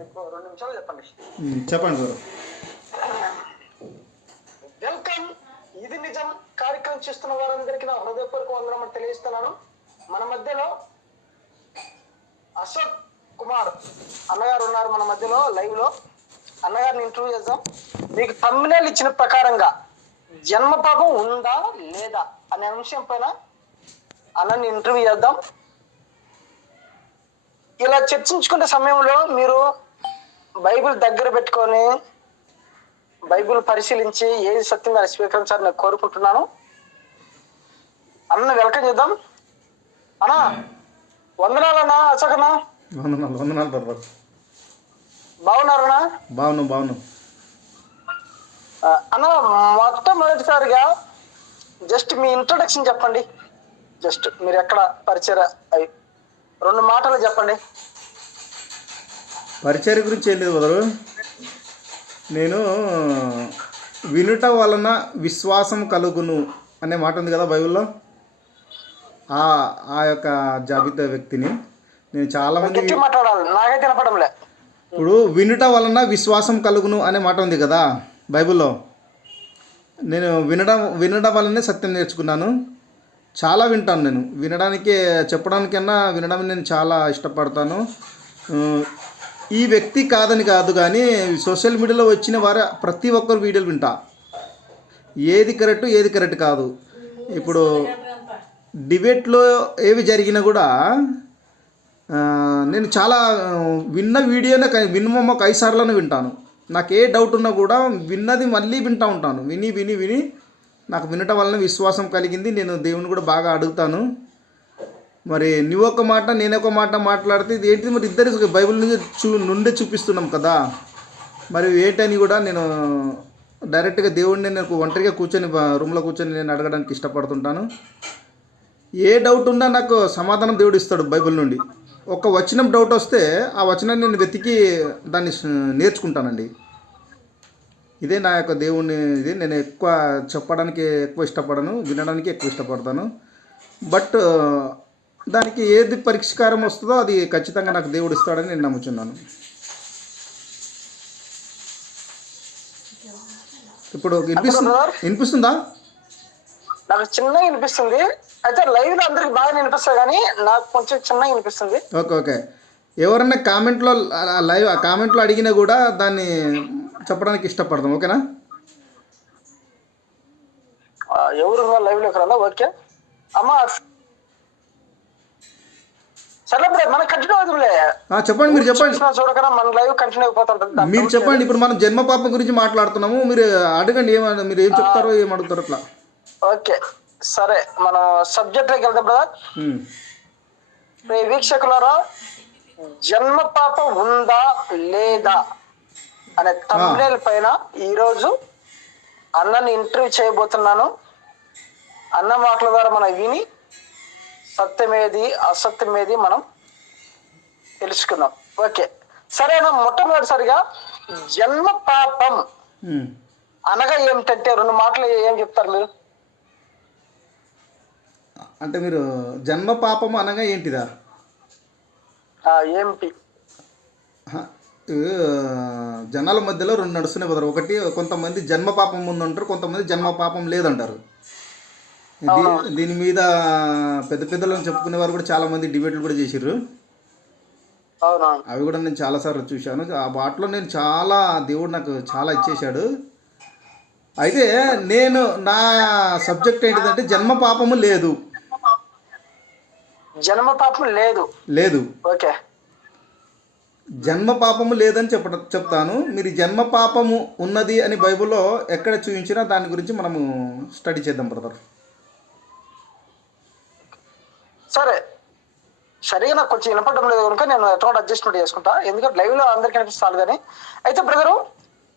మీకు 2 నిమిషాలు చెప్పండి. చెప్పండి గురు. వెల్కమ్. ఇది నిజం కార్యక్రమం చేస్తున్న వారందరికీ నా హృదయపూర్వక వందనం తెలియజేస్తున్నాను. మన మధ్యలో అశోక్ కుమార్ అన్నగారు ఉన్నారు. మన మధ్యలో లైవ్ లో అన్నగారిని ఇంటర్వ్యూ చేద్దాం. మీకు thumbnail ఇచ్చిన ప్రకారంగా జన్మ పాపం ఉందా లేదా అనే అంశం పైన అన్నని ఇంటర్వ్యూ చేద్దాం. ఇలా చర్చించుకునే సమయంలో మీరు బైబిల్ దగ్గర పెట్టుకొని బైబిల్ పరిశీలించి ఏది సత్యం దాన్ని స్వీకరించాలని నేను కోరుకుంటున్నాను. అన్న వెల్కమ్ చేద్దాం. అన్నా వందనాలన్నా. అశోకన్నా వందనాలు బ్రదర్. బాగున్నారన్నా? బాగున్నాం. అన్న మొట్టమొదటిసారిగా జస్ట్ మీ ఇంట్రొడక్షన్ చెప్పండి. జస్ట్ మీరు ఎక్కడ పరిచయ 2 మాటలు చెప్పండి. పరిచయం గురించి ఏం లేదు బ్రదరు. నేను వినుట వలన విశ్వాసం కలుగును అనే మాట ఉంది కదా బైబిల్లో. ఆ యొక్క జాబితా వ్యక్తిని నేను చాలామంది మాట్లాడాలి, నాకైతే వినపడంలే. ఇప్పుడు వినుట వలన విశ్వాసం కలుగును అనే మాట ఉంది కదా బైబిల్లో. నేను వినడం వల్లనే సత్యం నేర్చుకున్నాను. చాలా వింటాను. నేను వినడానికి చెప్పడానికన్నా వినడం నేను చాలా ఇష్టపడతాను. ఈ వ్యక్తి కాదని కాదు, కానీ సోషల్ మీడియాలో వచ్చిన వారు ప్రతి ఒక్కరు వీడియోలు వింటా. ఏది కరెక్ట్ కాదు. ఇప్పుడు డిబేట్లో ఏవి జరిగినా కూడా నేను చాలా విన్న వీడియోనే మినిమం ఒక 5 సార్లు వింటాను. నాకు ఏ డౌట్ ఉన్నా కూడా విన్నది మళ్ళీ వింటూ ఉంటాను. విని నాకు వినటం వలన విశ్వాసం కలిగింది. నేను దేవుని కూడా బాగా అడుగుతాను. మరి నువ్వొక మాట నేనొక మాట మాట్లాడితే ఇది ఏంటిది, మరి ఇద్దరు బైబిల్ నుండే చూపిస్తున్నాం కదా. మరి ఏంటని కూడా నేను డైరెక్ట్గా దేవుడిని నాకు ఒంటరిగా కూర్చొని రూమ్లో కూర్చొని నేను అడగడానికి ఇష్టపడుతుంటాను. ఏ డౌట్ ఉన్నా నాకు సమాధానం దేవుడు ఇస్తాడు బైబిల్ నుండి. ఒక వచనం డౌట్ వస్తే ఆ వచనాన్ని నేను వెతికి దాన్ని నేర్చుకుంటానండి. ఇదే నా యొక్క దేవుని ఇది. నేను ఎక్కువ చెప్పడానికి ఎక్కువ ఇష్టపడను, వినడానికి ఎక్కువ ఇష్టపడతాను. బట్ దానికి ఏది పరిష్కారం వస్తుందో అది ఖచ్చితంగా నాకు దేవుడు ఇస్తాడని నేను నమ్ముచున్నాను. ఇప్పుడు వినిపిస్తుందా? నాకు చిన్నగా వినిపిస్తుంది. అయితే లైవ్ లో అందరికి బాగా వినిపిస్తుంది, కానీ నాకు కొంచెం చిన్నగా వినిపిస్తుంది. ఓకే. ఎవరన్నా కామెంట్లో అడిగినా కూడా దాన్ని చెప్పడానికి ఇష్టపడతాం. ఓకేనా? ఎవరు లైవ్ లోకి రాలా? ఓకే అమ్మా, సరే మన కంటిన్యూ అవుతుందిలే. చెప్పండి, మీరు చెప్పండి. చూడకన్నా మన లైవ్ కంటిన్యూ అయిపోతుంటుంది. మీరు చెప్పండి. ఇప్పుడు మనం జన్మ పాపం గురించి మాట్లాడుతున్నాము. మీరు అడగండి, మీరు ఏం చెప్తారో ఏం అడుగుతారో అట్లా. ఓకే సరే, మన సబ్జెక్ట్ లోకి వెళ్దాం బ్రదర్. వీక్షకులారా, జన్మ పాపం ఉందా లేదా అనే thumbnail పైన ఈరోజు అన్నని ఇంటర్వ్యూ చేయబోతున్నాను. అన్న మాటల ద్వారా మనం విని సత్యమేది అసత్యమేది మనం తెలుసుకుందాం. ఓకే సరేనా? మొట్టమొదటిసారిగా జన్మ పాపం అనగా ఏమిటంటే 2 మాటలు ఏం చెప్తారు మీరు? అంటే మీరు జన్మ పాపం అనగా ఏంటిదా? ఏమిటి? జనాల మధ్యలో 2 నడుస్తున్నాయి బ్రదర్. ఒకటి, కొంతమంది జన్మ పాపం ఉందంటారు, కొంతమంది జన్మ పాపం లేదంటారు. దీని మీద పెద్దలను చెప్పుకునే వారు కూడా చాలామంది డిబేట్లు కూడా చేసిర్రు. అవి కూడా నేను చాలాసార్లు చూశాను. ఆ వాటిలో నేను దేవుడు నాకు చాలా ఇచ్చేశాడు. అయితే నేను నా సబ్జెక్ట్ ఏంటిదంటే జన్మ పాపము లేదు. జన్మ పాపం లేదు. ఓకే, జన్మ పాపము లేదని చెప్తాను. మీరు జన్మ పాపము ఉన్నది అని బైబిల్లో ఎక్కడ చూపించినా దాని గురించి మనము స్టడీ చేద్దాం బ్రదర్. సరిగా నాకు కొంచెం వినపడడం లేదు కనుక నేను ఎటువంటి అడ్జస్ట్మెంట్ చేసుకుంటా, ఎందుకంటే లైవ్ లో అందరికి కనిపిస్తాను. కానీ అయితే బ్రదరు,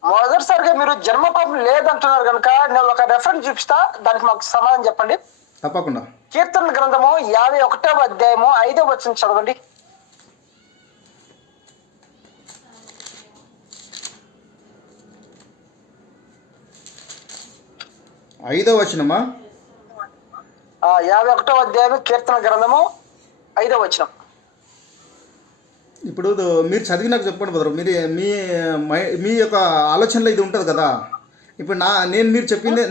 మొదటిసారిగా మీరు జన్మ పాపం లేదంటున్నారు కనుక నేను ఒక రెఫరెన్స్ చూపిస్తా, దానికి మాకు సమాధానం చెప్పండి. తప్పకుండా. కీర్తన గ్రంథము 51వ అధ్యాయము 5వ వచనం చదవండి. 5వ వచనమా? 51వ అధ్యాయం కీర్తన గ్రంథము 5వ వచనం. ఇప్పుడు మీరు చదివి నాకు చెప్పండి బ్రదర్. మీరు మీ యొక్క ఆలోచనలో ఇది ఉంటుంది కదా. ఇప్పుడు నేను మీరు చెప్పింది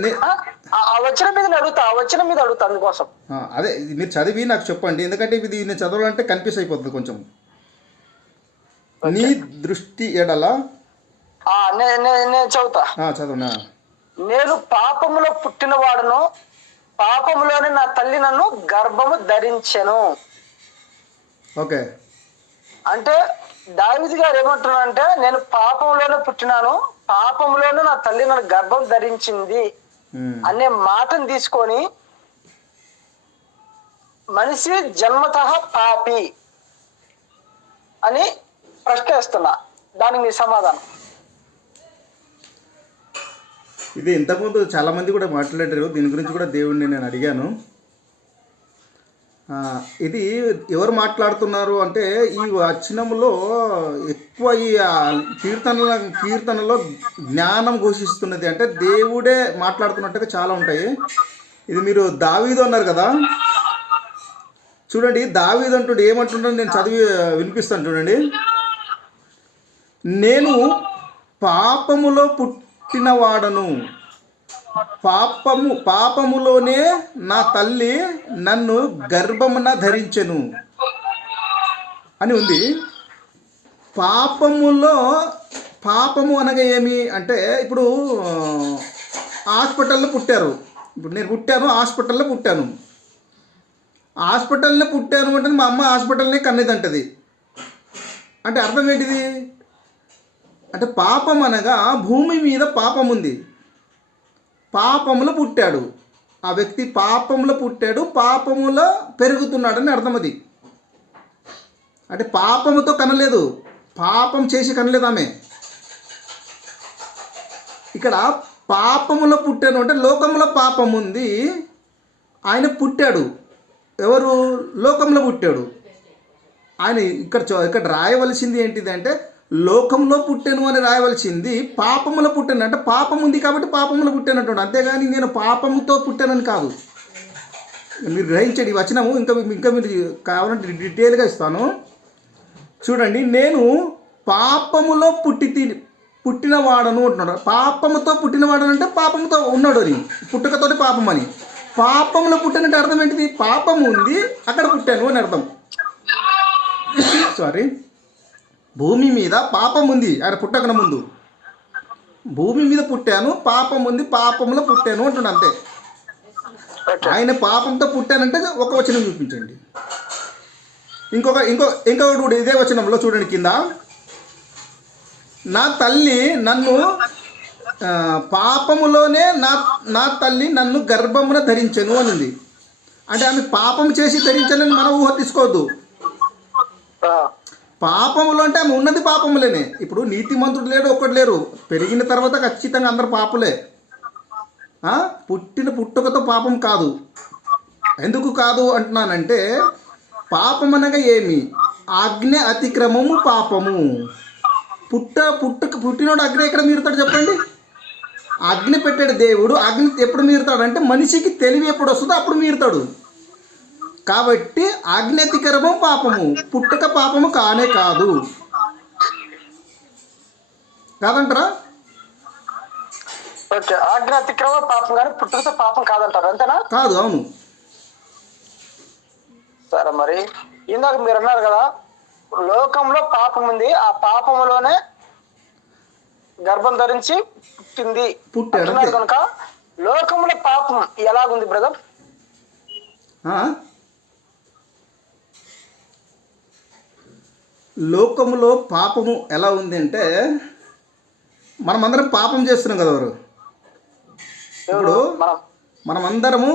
ఆ వచనం మీద అడుగుతా, ఆ వచనం మీద అడుగుతా అందుకోసం. అదే ఇది మీరు చదివి నాకు చెప్పండి, ఎందుకంటే ఇది నేను చదవాలంటే కన్ఫ్యూజ్ అయిపోతుంది కొంచెం. నీ దృష్టి ఎడల నేను చదువుతా. చదవనా. నేను పాపములో పుట్టినవాడును, పాపములోనే నా తల్లి నన్ను గర్భము ధరించెను. ఓకే. అంటే దావీదు గారు ఏమంటున్నారంటే, నేను పాపంలోనే పుట్టినాను, పాపంలోనే నా తల్లి నన్ను గర్భం ధరించింది అనే మాటను తీసుకొని మనిషి జన్మతః పాపి అని ప్రశ్నిస్తున్నా. దానికి మీ సమాధానం? ఇది ఇంతకుముందు చాలామంది కూడా మాట్లాడారు దీని గురించి కూడా దేవుడిని నేను అడిగాను. ఇది ఎవరు మాట్లాడుతున్నారు అంటే ఈ వచనంలో ఎక్కువ ఈ కీర్తనలో జ్ఞానం ఘోషిస్తున్నది, అంటే దేవుడే మాట్లాడుతున్నట్టుగా చాలా ఉంటాయి. ఇది మీరు దావీదు అన్నారు కదా, చూడండి దావీదు అంటుండే ఏమంటున్నాడు, నేను చదివి వినిపిస్తాను చూడండి. నేను పాపములో పుట్టినవాడను, పాపములోనే నా తల్లి నన్ను గర్భమున ధరించెను అని ఉంది. పాపము అనగా ఏమి అంటే, ఇప్పుడు హాస్పిటల్లో పుట్టారు. ఇప్పుడు నేను పుట్టాను, హాస్పిటల్లో పుట్టాను అంటే మా అమ్మ హాస్పిటల్నే కన్నదంటది. అంటే అర్థం ఏంటిది అంటే, పాపం అనగా భూమి మీద పాపం ఉంది, పాపములో పుట్టాడు ఆ వ్యక్తి, పాపములో పుట్టాడు, పాపములో పెరుగుతున్నాడని అర్థం. అది అంటే పాపముతో కనలేదు, పాపం చేసి కనలేదు ఆమె. ఇక్కడ పాపములో పుట్టాను అంటే లోకంలో పాపం ఉంది, ఆయన పుట్టాడు. ఎవరు? లోకంలో పుట్టాడు ఆయన. ఇక్కడ రాయవలసింది ఏంటిది అంటే, లోకంలో పుట్టాను అని రాయవలసింది పాపములో పుట్టాను అంటే, పాపం ఉంది కాబట్టి పాపములో పుట్టానంటాడు, అంతేగాని నేను పాపముతో పుట్టానని కాదు. మీరు గ్రహించండి ఈ వచనము. ఇంకా మీరు కావాలంటే డీటెయిల్గా ఇస్తాను చూడండి. నేను పాపములో పుట్టినవాడను అంటున్నాడు. పాపముతో పుట్టినవాడను అంటే పాపముతో ఉన్నాడు అని, పుట్టుకతోటి పాపం అని. పాపంలో పుట్టానంటే అర్థం ఏంటిది? పాపం ఉంది, అక్కడ పుట్టాను అని అర్థం. సారీ, భూమి మీద పాపం ఉంది, ఆయన పుట్టకన ముందు భూమి మీద పుట్టాను, పాపం ఉంది, పాపంలో పుట్టాను అంటున్నాను అంతే. ఆయన పాపంతో పుట్టానంటే ఒక వచనం చూపించండి. ఇంకొకటి కూడా ఇదే వచనంలో చూడండి కింద, నా తల్లి నన్ను పాపములోనే నా తల్లి నన్ను గర్భమున ధరించెను అని ఉంది. అంటే ఆమె పాపం చేసి ధరించాలని మనం ఊహ తీసుకోవద్దు. పాపములు అంటే ఆమె ఉన్నది పాపములేనే. ఇప్పుడు నీతిమంతుడు లేడు, ఒక్కడు లేరు. పెరిగిన తర్వాత ఖచ్చితంగా అందరు పాపులే. పుట్టుకతో పాపం కాదు. ఎందుకు కాదు అంటున్నానంటే, పాపం అనగా ఏమి? ఆజ్ఞ అతిక్రమము పాపము. పుట్టినోడు అగ్ని ఎక్కడ మీరుతాడు చెప్పండి? అగ్ని పెట్టాడు దేవుడు. అగ్ని ఎప్పుడు మీరుతాడు అంటే, మనిషికి తెలివి ఎప్పుడు వస్తుందో అప్పుడు మీరుతాడు. కాబట్టి ఆజ్ఞాతికరమం పాపము, పుట్టుక పాపము కానే కాదు. కాదంటారా? ఓకే, ఆజ్ఞాతిక్రమ పాపం కానీ పుట్టుకతో పాపం కాదంటారు, అంతేనా? కాదు. అవును. సరే, మరి ఇందాక మీరు అన్నారు కదా, లోకంలో పాపం ఉంది, ఆ పాపములోనే గర్భం ధరించి పుట్టాడు కనుక లోకంలో పాపం ఎలాగుంది బ్రదర్? లోకములో పాపము ఎలా ఉంది అంటే, మనమందరం పాపం చేస్తున్నాం కదా. ఇప్పుడు మనమందరము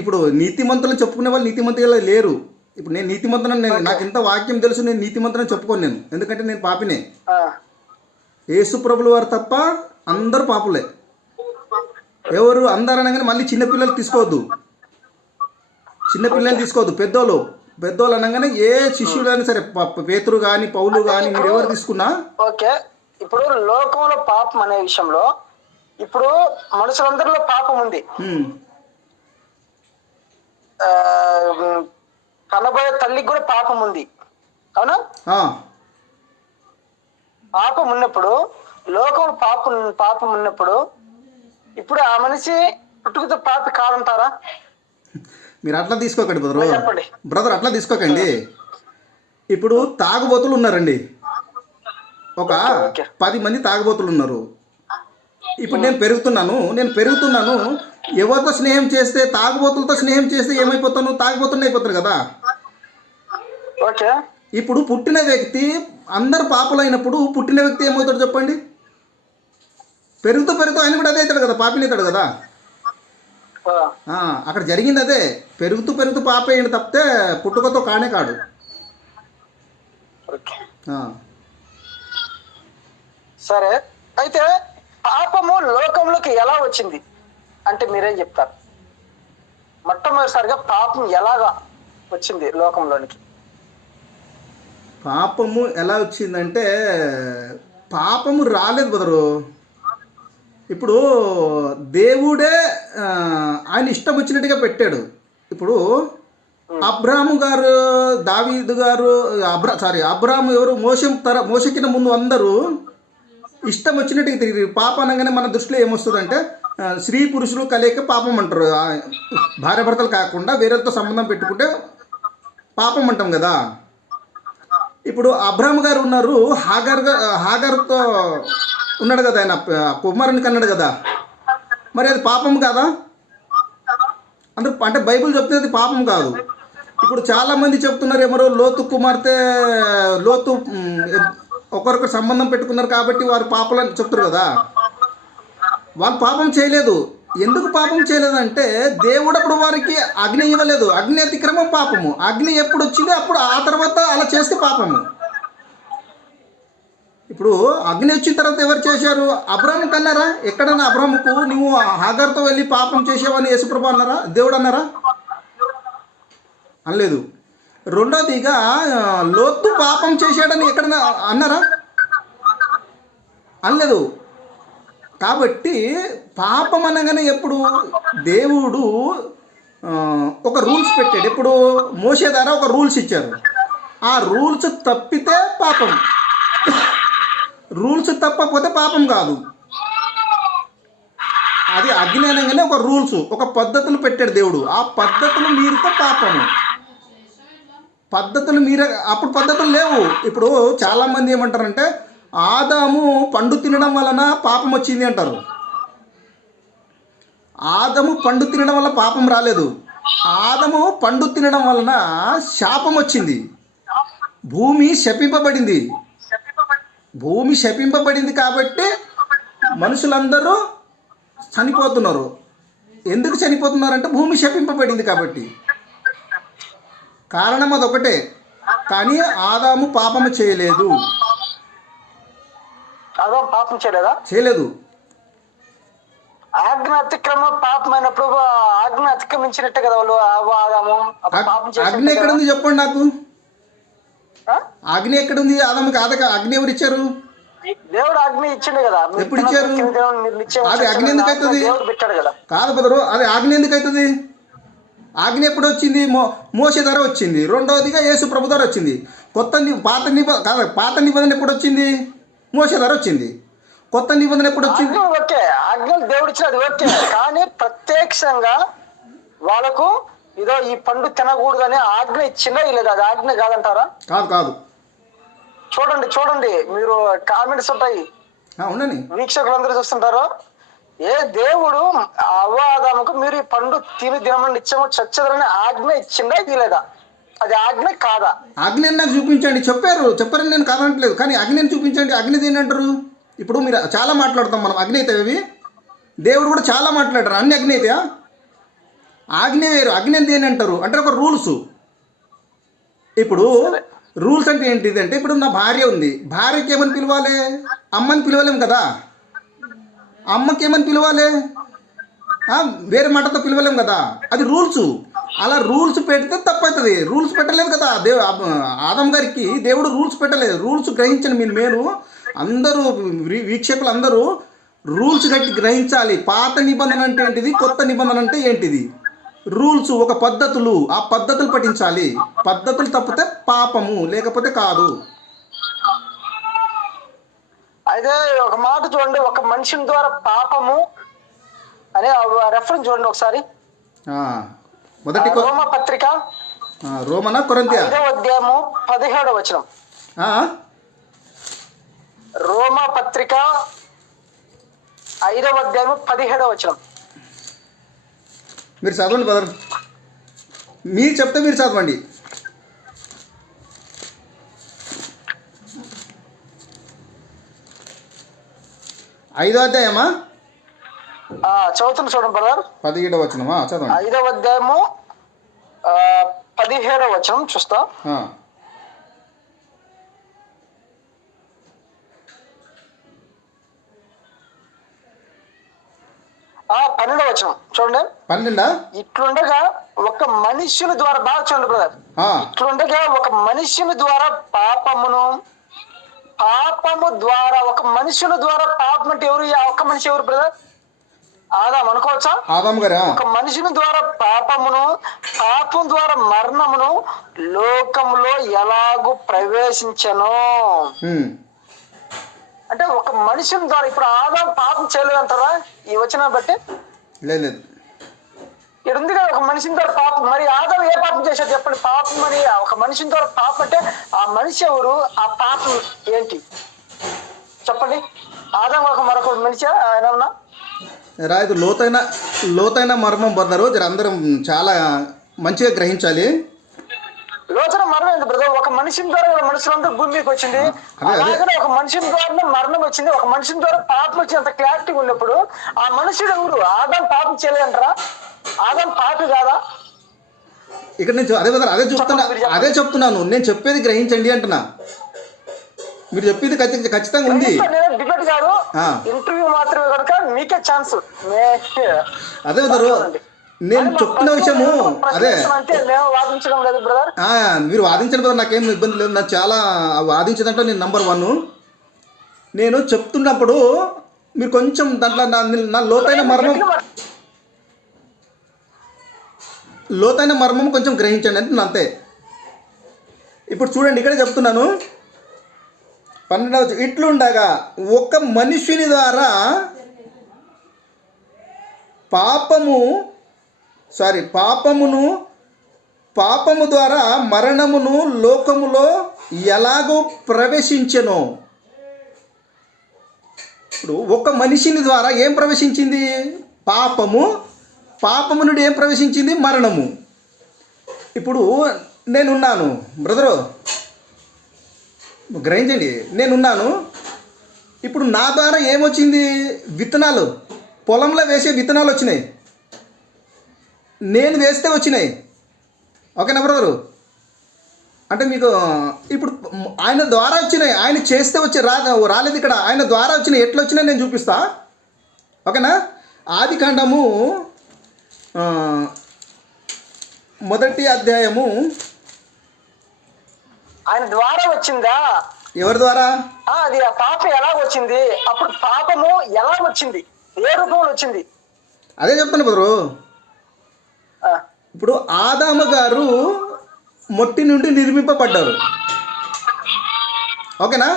ఇప్పుడు నీతిమంతులను చెప్పుకునే వాళ్ళు నీతిమంతులు లేరు. ఇప్పుడు నేను నీతిమంతులను, నాకు ఇంత వాక్యం తెలుసు, నేను నీతిమంతులను చెప్పుకోను నేను, ఎందుకంటే నేను పాపినే. యేసు ప్రభుల వారు తప్ప అందరూ పాపులే. ఎవరు అందరు అనగానే మళ్ళీ చిన్నపిల్లలు తీసుకోవద్దు, పెద్దోళ్ళు అనగానే ఏ శిష్యుడు అయినా సరే, పేతురు కానీ పౌలు కానీ మీరు ఎవరు తీసుకున్నా. ఓకే, ఇప్పుడు లోకంలో పాపం అనే విషయంలో ఇప్పుడు మనుషులందరిలో పాపం ఉంది. కనబోయే తల్లికి కూడా పాపం ఉంది, అవునా? పాపం ఉన్నప్పుడు, లోకం పాపం ఉన్నప్పుడు, ఇప్పుడు ఆ మనిషి పుట్టుకతో పాపి కాదంటారా? మీరు అట్లా తీసుకోకండి బ్రదరు. చెప్పండి బ్రదర్ అట్లా తీసుకోకండి. ఇప్పుడు తాగుబోతులు ఉన్నారండి, ఒక ఓకే. 10 మంది తాగుబోతులు ఉన్నారు. ఇప్పుడు నేను పెరుగుతున్నాను. ఎవరితో స్నేహం చేస్తే, తాగుబోతులతో స్నేహం చేస్తే ఏమైపోతాను? తాగుబోతున్న అయిపోతారు కదా. ఓకే. ఇప్పుడు పుట్టిన వ్యక్తి, అందరు పాపలైనప్పుడు పుట్టిన వ్యక్తి ఏమవుతాడు చెప్పండి? పెరుగుతూ ఆయన కూడా అదే అవుతాడు కదా, పాపిని అవుతాడు కదా. అక్కడ జరిగింది అదే. పెరుగుతూ పాప అయ్యింది తప్పితే పుట్టుకతో కానే కాడు. ఓకే. సరే, అయితే పాపము లోకంలోకి ఎలా వచ్చింది అంటే మీరేం చెప్తారు? మొట్టమొదటిసారిగా పాపం ఎలాగా వచ్చింది లోకంలోనికి? పాపము ఎలా వచ్చిందంటే, పాపము రాలేదు బదరు. ఇప్పుడు దేవుడే ఆయన ఇష్టం వచ్చినట్టుగా పెట్టాడు. ఇప్పుడు అబ్రాము గారు, దావీదు గారు, అబ్రాము ఎవరు, మోషకిన ముందు అందరూ ఇష్టం వచ్చినట్టుగా తిరిగి. పాపం అనగానే మన దృష్టిలో ఏమొస్తుందంటే, స్త్రీ పురుషులు కలయిక పాపం అంటారు. భార్య భర్తలు కాకుండా వేరేతో సంబంధం పెట్టుకుంటే పాపం అంటాం కదా. ఇప్పుడు అబ్రాము గారు ఉన్నారు, హాగర్తో ఉన్నాడు కదా, ఆయన కుమారుని కన్నాడు కదా. మరి అది పాపం కాదా? అంటే బైబిల్ చెప్తే అది పాపం కాదు. ఇప్పుడు చాలామంది చెప్తున్నారు ఏమో, లోతు కుమార్తె, లోతు ఒకరికొకరు సంబంధం పెట్టుకున్నారు కాబట్టి వారు పాపలని చెప్తారు కదా. వాళ్ళు పాపం చేయలేదు. ఎందుకు పాపం చేయలేదంటే, దేవుడు అప్పుడు వారికి అగ్ని ఇవ్వలేదు. అగ్ని అతిక్రమం పాపము. అగ్ని ఎప్పుడు వచ్చింది అప్పుడు, ఆ తర్వాత అలా చేస్తే పాపము. ఇప్పుడు అగ్ని వచ్చిన తర్వాత ఎవరు చేశారు? అబ్రాముకు అన్నారా? ఎక్కడన్నా అబ్రాముకు నువ్వు హాగర్తో వెళ్ళి పాపం చేసావని యేసుప్రభు అన్నారా? దేవుడు అన్నారా? అనలేదు. రెండోదిగా లోతు పాపం చేశాడని ఎక్కడన్నా అన్నారా? అనలేదు. కాబట్టి పాపం అనగానే ఎప్పుడు దేవుడు ఒక రూల్స్ పెట్టాడు. ఎప్పుడు మోసే ద్వారా ఒక రూల్స్ ఇచ్చారు. ఆ రూల్స్ తప్పితే పాపం, రూల్స్ తప్పకపోతే పాపం కాదు. అది అగ్ని అనగానే ఒక రూల్స్, ఒక పద్ధతులు పెట్టాడు దేవుడు. ఆ పద్ధతులు మీరితే పాపము. పద్ధతులు మీరే, అప్పుడు పద్ధతులు లేవు. ఇప్పుడు చాలామంది ఏమంటారంటే, ఆదాము పండు తినడం వలన పాపం వచ్చింది అంటారు. ఆదాము పండు తినడం వల్ల పాపం రాలేదు. ఆదాము పండు తినడం వలన శాపం వచ్చింది. భూమి శపింపబడింది. భూమి శపింపబడింది కాబట్టి మనుషులందరూ చనిపోతున్నారు. ఎందుకు చనిపోతున్నారంటే భూమి శపింపబడింది కాబట్టి. కారణం అదొకటే. కానీ ఆదాము పాపము చేయలేదు. పాపం చేయలేదా? చేయలేదు. ఆజ్ఞ అతిక్రమం పాపమైనప్పుడు ఆజ్ఞ అతిక్రమించినట్టే కదా వాళ్ళు, ఆదాము పాపం చేసినట్టే. అగ్ని ఎక్కడుంది చెప్పండి నాకు. అగ్ని ఎక్కడుంది? ఆదాముకి అగ్ని ఎవరు ఇచ్చారు? దేవుడు అగ్ని ఇచ్చిండు కదా. ఎప్పుడు ఇచ్చారు? అది అగ్ని ఎందుకు అవుతుంది? కాదు బదరు, అది అగ్ని ఎందుకు అవుతుంది? ఆజ్ఞ ఎప్పుడు వచ్చింది? మోసే ద్వారా వచ్చింది. రెండవదిగా యేసు ప్రభు ద్వారా వచ్చింది. పాత నిబంధన ఎప్పుడు వచ్చింది? మోసే ద్వారా వచ్చింది. కొత్త నిబంధన ఎప్పుడు వచ్చింది? ఓకే, ఆజ్ఞ దేవుడు ఇచ్చినది ఓకే. కానీ ప్రత్యక్షంగా వాళ్ళకు ఇదో ఈ పండు తినకూడదని ఆజ్ఞ ఇచ్చిందా లేదా? అది ఆజ్ఞ కాదంటారా? కాదు. చూడండి మీరు కామెంట్స్ ఉంటాయి, అవునండి, వీక్షకులందరూ చూస్తుంటారు. ఏ దేవుడు అవ్వాదాముకు మీరు ఈ పండు తినమని నిత్యము చచ్చదని ఆజ్ఞ ఇచ్చిందా ఇది లేదా? అది ఆజ్ఞ కాదా? ఆజ్ఞ నాకు చూపించండి. చెప్పారని నేను కాదంటలేదు, కానీ అగ్నిని చూపించండి. అగ్ని దేని అంటారు? ఇప్పుడు మీరు చాలా మాట్లాడతాం మనం, అగ్ని అయితే అవి. దేవుడు కూడా చాలా మాట్లాడారు. అన్ని అగ్ని అయితే ఆజ్ఞ వేరు. అగ్ని దేని అంటారు అంటే ఒక రూల్స్. ఇప్పుడు రూల్స్ అంటే ఏంటిది అంటే, ఇప్పుడు నా భార్య ఉంది. భార్యకి ఏమని పిలవాలి? అమ్మని పిలవలేము కదా. అమ్మకి ఏమని పిలవాలి? వేరే మాటతో పిలవలేం కదా. అది రూల్స్. అలా రూల్స్ పెడితే తప్పవుతుంది. రూల్స్ పెట్టలేదు కదా ఆదం గారికి. దేవుడు రూల్స్ పెట్టలేదు. రూల్స్ గ్రహించండి మీరు అందరూ, వీక్షకులు అందరూ రూల్స్ గట్టి గ్రహించాలి. పాత నిబంధన అంటే ఏంటిది, కొత్త నిబంధన అంటే ఏంటిది. రూల్స్ ఒక పద్ధతులు, ఆ పద్ధతులు పఠించాలి. పద్ధతులు తప్పితే పాపము, లేకపోతే కాదు. అయితే ఒక మాట చూడండి, ఒక మనిషిని ద్వారా పాపము అనే రెఫరెన్స్ చూడండి ఒకసారి. మొదటి రోమా పత్రిక రోమనా కొరింథీ 5వ అధ్యాయము 17వ వచనం. రోమా పత్రిక 5వ అధ్యాయము 17వ వచనం. మీరు చదవండి బ్రదర్, మీరు చెప్తే మీరు చదవండి. 5వ అధ్యాయమా? చదువుతున్న చూడండి బ్రదర్. 17వ వచనమా? చదవండి. 5వ అధ్యాయము 17వ వచనం చూస్తా. 12వ వచనం చూడండి. 12. ఇట్లుండగా ఒక మనుష్యుని ద్వారా, బాగా చూడండి బ్రదర్, ఇట్లుండగా ఒక మనుష్యుని ద్వారా పాపము ద్వారా ఒక మనుషుల ద్వారా పాపం అంటే ఎవరు? ఒక మనిషి ఎవరు బ్రదర్? ఆదాం అనుకోవచ్చా? ఆదాము గారు. ఒక మనుషుని ద్వారా పాపం ద్వారా మరణమును లోకములో ఎలాగూ ప్రవేశించను. అంటే ఒక మనుషుని ద్వారా, ఇప్పుడు ఆదాం పాపం చేయలేదంటారా ఈ వచనం బట్టి? లేదు. ఇక్కడ ఉంది కదా ఒక మనిషిని ద్వారా పాపం. మరి ఆదాం ఏ పాపం చేశాడు చెప్పండి? పాపం అని ఒక మనిషిని ద్వారా పాపం అంటే ఆ మనిషి ఎవరు? ఆ పాపం ఏంటి చెప్పండి? ఆదాం ఒక మరొక మనిషి ఆయన ఉన్నా రాదు. లోతైన మర్మం పొందారు. అందరం చాలా మంచిగా గ్రహించాలి. లోతైన మరణం ఏంటి బ్రదర్? ఒక మనిషిని ద్వారా మనుషులంతా భూమికి వచ్చింది. అలాగే ఒక మనిషిని ద్వారా మరణం వచ్చింది. ఒక మనిషిని ద్వారా పాపం వచ్చింది. అంత క్లారిటీ ఉన్నప్పుడు ఆ మనుషుడు ఎవరు? ఆదాం పాపం చేయలేదంటారా? ఆదాం పాపి కాదా? ఇక్కడ నేను అదే చెప్తున్నాను. నేను చెప్పేది గ్రహించండి అంటున్నా. మీరు చెప్పేది ఖచ్చితంగా ఉంది. డిబేట్ కాదు, ఇంటర్వ్యూ మాత్రమే కనుక మీకే ఛాన్స్. అదే బ్రదరు, నేను చెప్తున్న విషయము అదే. వాదించడం లేదు బ్రదర్. మీరు వాదించడం బ్రదర్, నాకేం ఇబ్బంది లేదు. నాకు చాలా వాదించదంటే నేను నంబర్ 1. నేను చెప్తున్నప్పుడు మీరు కొంచెం దాంట్లో నా లోతైన మర్మం కొంచెం గ్రహించండి అంటే అంతే. ఇప్పుడు చూడండి, ఇక్కడే చెప్తున్నాను. 12వ ఇట్లుండగా ఒక మనుషుని ద్వారా పాపము ద్వారా మరణమును లోకములో ఎలాగో ప్రవేశించెనో. ఇప్పుడు ఒక మనిషిని ద్వారా ఏం ప్రవేశించింది? పాపము నుండి ఏం ప్రవేశించింది? మరణము. ఇప్పుడు నేనున్నాను బ్రదరు, గ్రహించండి, నేనున్నాను. ఇప్పుడు నా ద్వారా ఏమొచ్చింది? విత్తనాలు, పొలంలో వేసే విత్తనాలు వచ్చినాయి. నేను వేస్తే వచ్చినాయి. ఓకేనా బ్రదరు? అంటే మీకు ఇప్పుడు ఆయన ద్వారా వచ్చినాయి. ఆయన చేస్తే రాలేదు. ఇక్కడ ఆయన ద్వారా వచ్చినాయి. ఎట్లా వచ్చినాయి నేను చూపిస్తా. ఓకేనా? ఆదికాండము 1వ అధ్యాయము. ఆయన ద్వారా వచ్చిందా? ఎవరి ద్వారా? అది ఆ పాపం ఎలా వచ్చింది? అప్పుడు పాపము ఎలా వచ్చింది? ఏ రూపంలో వచ్చింది? అదే చెప్తాను బ్రదరు. ఇప్పుడు ఆదాము గారు మొట్టి నుండి నిర్మింపబడ్డారు. ఓకేనా?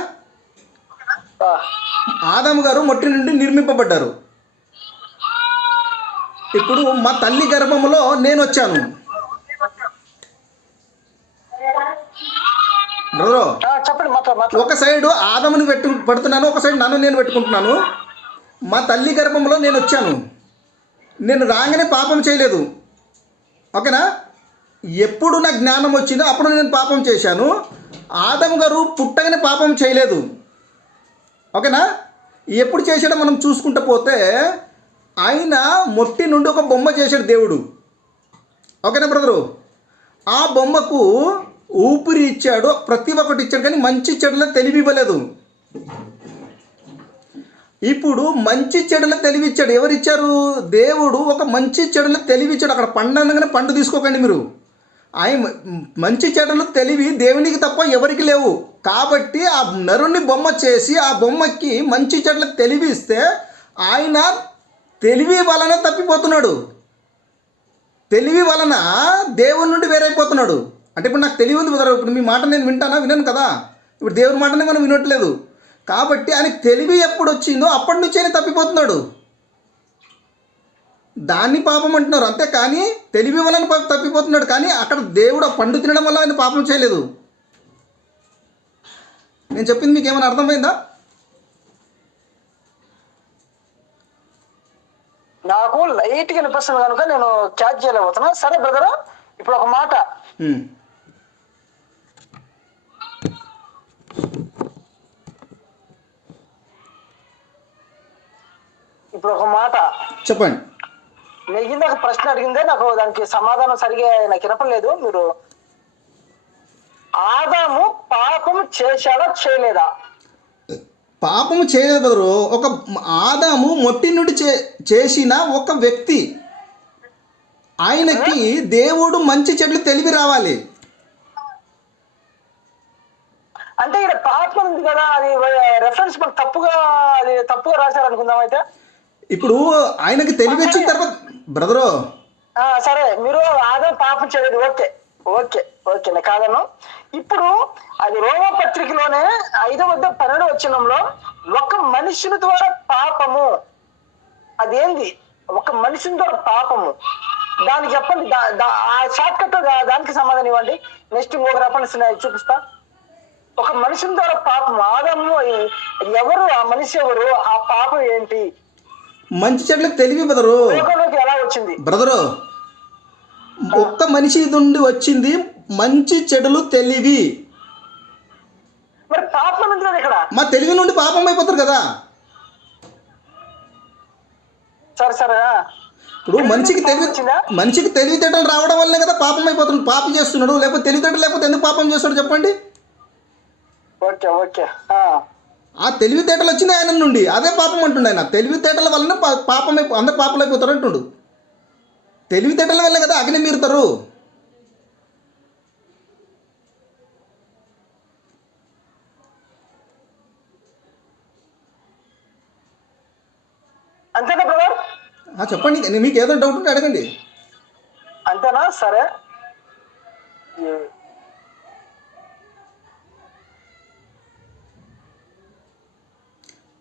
ఆదాము గారు మొట్టి నుండి నిర్మింపబడ్డారు. ఇప్పుడు మా తల్లి గర్భంలో నేను వచ్చాను బ్రదరు. ఒక సైడు ఆదాముని పెడుతున్నాను, ఒక సైడ్ నన్ను నేను పెట్టుకుంటున్నాను. మా తల్లి గర్భంలో నేను వచ్చాను. నేను రాగానే పాపం చేయలేదు. ఓకేనా? ఎప్పుడు నాకు జ్ఞానం వచ్చిందో అప్పుడు నేను పాపం చేశాను. ఆదాము గారు పుట్టగానే పాపం చేయలేదు. ఓకేనా? ఎప్పుడు చేశాడో మనం చూసుకుంటూ పోతే ఆయన మొట్టి నుండి ఒక బొమ్మ చేశాడు దేవుడు. ఓకేనా బ్రదరు? ఆ బొమ్మకు ఊపిరి ఇచ్చాడు, ప్రతి ఒక్కటి ఇచ్చాడు, కానీ మంచి చెడుల తెలివి ఇవ్వలేదు. ఇప్పుడు మంచి చెడుల తెలివి ఇచ్చాడు. ఎవరిచ్చారు? దేవుడు ఒక మంచి చెడుల తెలివి ఇచ్చాడు. అక్కడ పండు అనగానే పండు తీసుకోకండి మీరు. ఆయన మంచి చెడుల తెలివి దేవునికి తప్ప ఎవరికి లేవు. కాబట్టి ఆ నరుణ్ణి బొమ్మ చేసి ఆ బొమ్మకి మంచి చెడుల తెలివి ఇస్తే ఆయన తెలివి వలన తప్పిపోతున్నాడు. తెలివి వలన దేవుని నుండి వేరైపోతున్నాడు. అంటే ఇప్పుడు నాకు తెలివి ఉంది కదా, ఇప్పుడు మీ మాట నేను వింటానా? వినను కదా. ఇప్పుడు దేవుని మాటనే మనం వినట్లేదు. కాబట్టి ఆయనకు తెలివి ఎప్పుడు వచ్చిందో అప్పటి నుంచి ఆయన తప్పిపోతున్నాడు. దాన్ని పాపం అంటున్నారు అంతే, కానీ తెలివి వలన తప్పిపోతున్నాడు. కానీ అక్కడ దేవుడు ఆ పండు తినడం వల్ల ఆయన పాపం చేయలేదు. నేను చెప్పింది మీకు ఏమైనా అర్థమైందా? నాకు లైట్గా వినిపిస్తుంది కనుక నేను క్యాచ్ చేయలేకపోతున్నా. సరే బ్రదర్, ఇప్పుడు ఒక మాట. చెప్పండి. నెగింది ఒక ప్రశ్న అడిగిందే, నాకు దానికి సమాధానం సరిగా నాకు వినపలేదు. మీరు ఆదాము పాపం చేశాడా చేయలేదా? పాపము చేయలేదు బదులు ఒక ఆదాము మొట్టి నుండి చేసిన ఒక వ్యక్తి, ఆయనకి దేవుడు మంచి చెడ్లు తెలివి రావాలి. అంటే ఇక్కడ పాపం ఉంది కదా, అది రెఫరెన్స్ మనకు తప్పుగా రాశారు అనుకుందాం. అయితే ఇప్పుడు ఆయనకి తెలివి వచ్చిన తర్వాత బ్రదరు సరే, మీరు ఆదాం పాపం చేయలేదు, ఓకే ఓకే ఓకే నేను కాదను. ఇప్పుడు అది రోమ పత్రికలోనే 5:12 ఒక మనుషుని ద్వారా పాపము, అదేంది ఒక మనిషిని ద్వారా పాపము, దానికి చెప్పండి. ఆ షార్ట్ కట్ దానికి సమాధానం ఇవ్వండి. నెక్స్ట్ ఇంకొక రెఫరెన్స్ చూపిస్తా. ఒక మనిషిని ద్వారా పాపము, ఆదాము ఎవరు, ఆ మనిషి ఎవరు, ఆ పాపం ఏంటి? మంచి చెడ్లకు తెలివి బ్రదరు. ఎలా వచ్చింది బ్రదరు? ఒక్క మనిషి నుండి వచ్చింది మంచి చెడులు తెలివి. మరి పాపం ఎందుకు ఇక్కడ? మా తెలివి నుండి పాపం అయిపోతారు కదా. సరే సరే, ఇప్పుడు మనిషికి తెలివితేటలు రావడం వల్లే కదా పాపం అయిపోతున్నాడు, పాపం చేస్తున్నాడు. లేకపోతే తెలివితేటలు లేకపోతే ఎందుకు పాపం చేస్తాడు చెప్పండి? ఓకే ఓకే, ఆ తెలివితేటలు వచ్చినాయి ఆయన నుండి, అదే పాపం అంటుండే. ఆయన తెలివితేటల వలన పాపం అందరు పాపలు అయిపోతారు అంటుడు. తెలివితేటల వల్లే కదా అగ్ని మీరుతారు. అంతేనా బ్రదర్? చెప్పండి, మీకు ఏదో డౌట్ ఉంటే అడగండి. అంతేనా? సరే,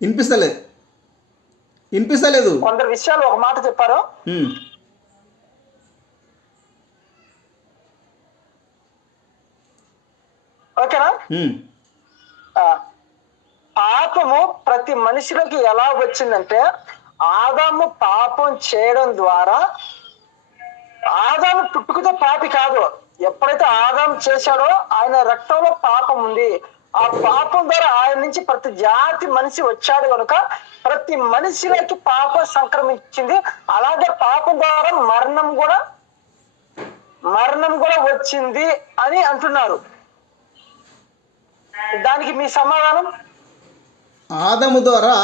వినిపిస్తలేదు. కొందరు విషయాలు ఒక మాట చెప్పారు. ఓకేనా? పాపము ప్రతి మనిషిలోకి ఎలా వచ్చిందంటే, ఆదాము పాపం చేయడం ద్వారా, ఆదాము పుట్టుకతో పాపి కాదు. ఎప్పుడైతే ఆదాము చేశాడో ఆయన రక్తంలో పాపం ఉంది. ఆ పాపం ద్వారా ఆయన నుంచి ప్రతి జాతి మనిషి వచ్చాడు కనుక ప్రతి మనిషిలోకి పాపం సంక్రమించింది. అలాగే పాపం ద్వారా మరణం కూడా వచ్చింది అని అంటున్నారు. దానికి మీ సమాధానం? ఆదాము ద్వారా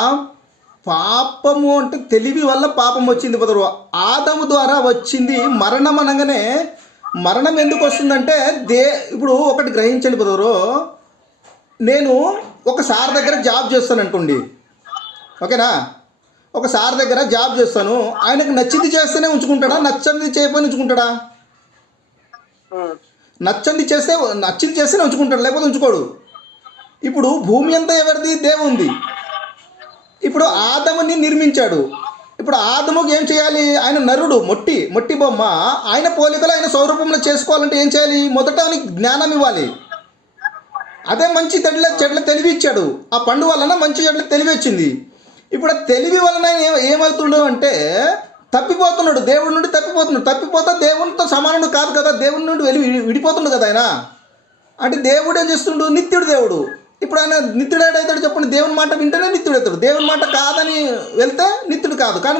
పాపము అంటే తెలివి వల్ల పాపం వచ్చింది బదులు ఆదాము ద్వారా వచ్చింది మరణం. అనగానే మరణం ఎందుకు వస్తుందంటే ఇప్పుడు ఒకటి గ్రహించండి బదులు. నేను ఒక సార్ దగ్గర జాబ్ చేస్తాను అనుకోండి, ఓకేనా? ఒక సార్ దగ్గర జాబ్ చేస్తాను. ఆయనకు నచ్చింది చేస్తేనే ఉంచుకుంటాడా, నచ్చంది చేయకపోయినా ఉంచుకుంటాడా? నచ్చింది చేస్తేనే ఉంచుకుంటాడు, లేకపోతే ఉంచుకోడు. ఇప్పుడు భూమి అంతా ఎవరిది? దేవుంది. ఇప్పుడు ఆదముని నిర్మించాడు. ఇప్పుడు ఆదముకి ఏం చేయాలి? ఆయన నరుడు, మొట్టి బొమ్మ. ఆయన పోలికలు ఆయన స్వరూపంలో చేసుకోవాలంటే ఏం చేయాలి? మొదట ఆయనకి జ్ఞానం ఇవ్వాలి. అదే మంచి చెడ్ల తెలివి ఇచ్చాడు. ఆ పండు వలన మంచి చెడ్ల తెలివి వచ్చింది. ఇప్పుడు ఆ తెలివి వలన ఏమవుతుండో అంటే తప్పిపోతున్నాడు, దేవుడి నుండి తప్పిపోతున్నాడు. తప్పిపోతే దేవునితో సమానుడు కాదు కదా, దేవుడి నుండి విడిపోతుండు కదా ఆయన. అంటే దేవుడు ఏం చేస్తుండు? నిత్యుడు దేవుడు. ఇప్పుడు ఆయన నిత్యుడు ఏడవుతాడు చెప్పండి? దేవుని మాట వింటేనే నిత్యుడు అవుతాడు. దేవుని మాట కాదని వెళ్తే నిత్యుడు కాదు. కానీ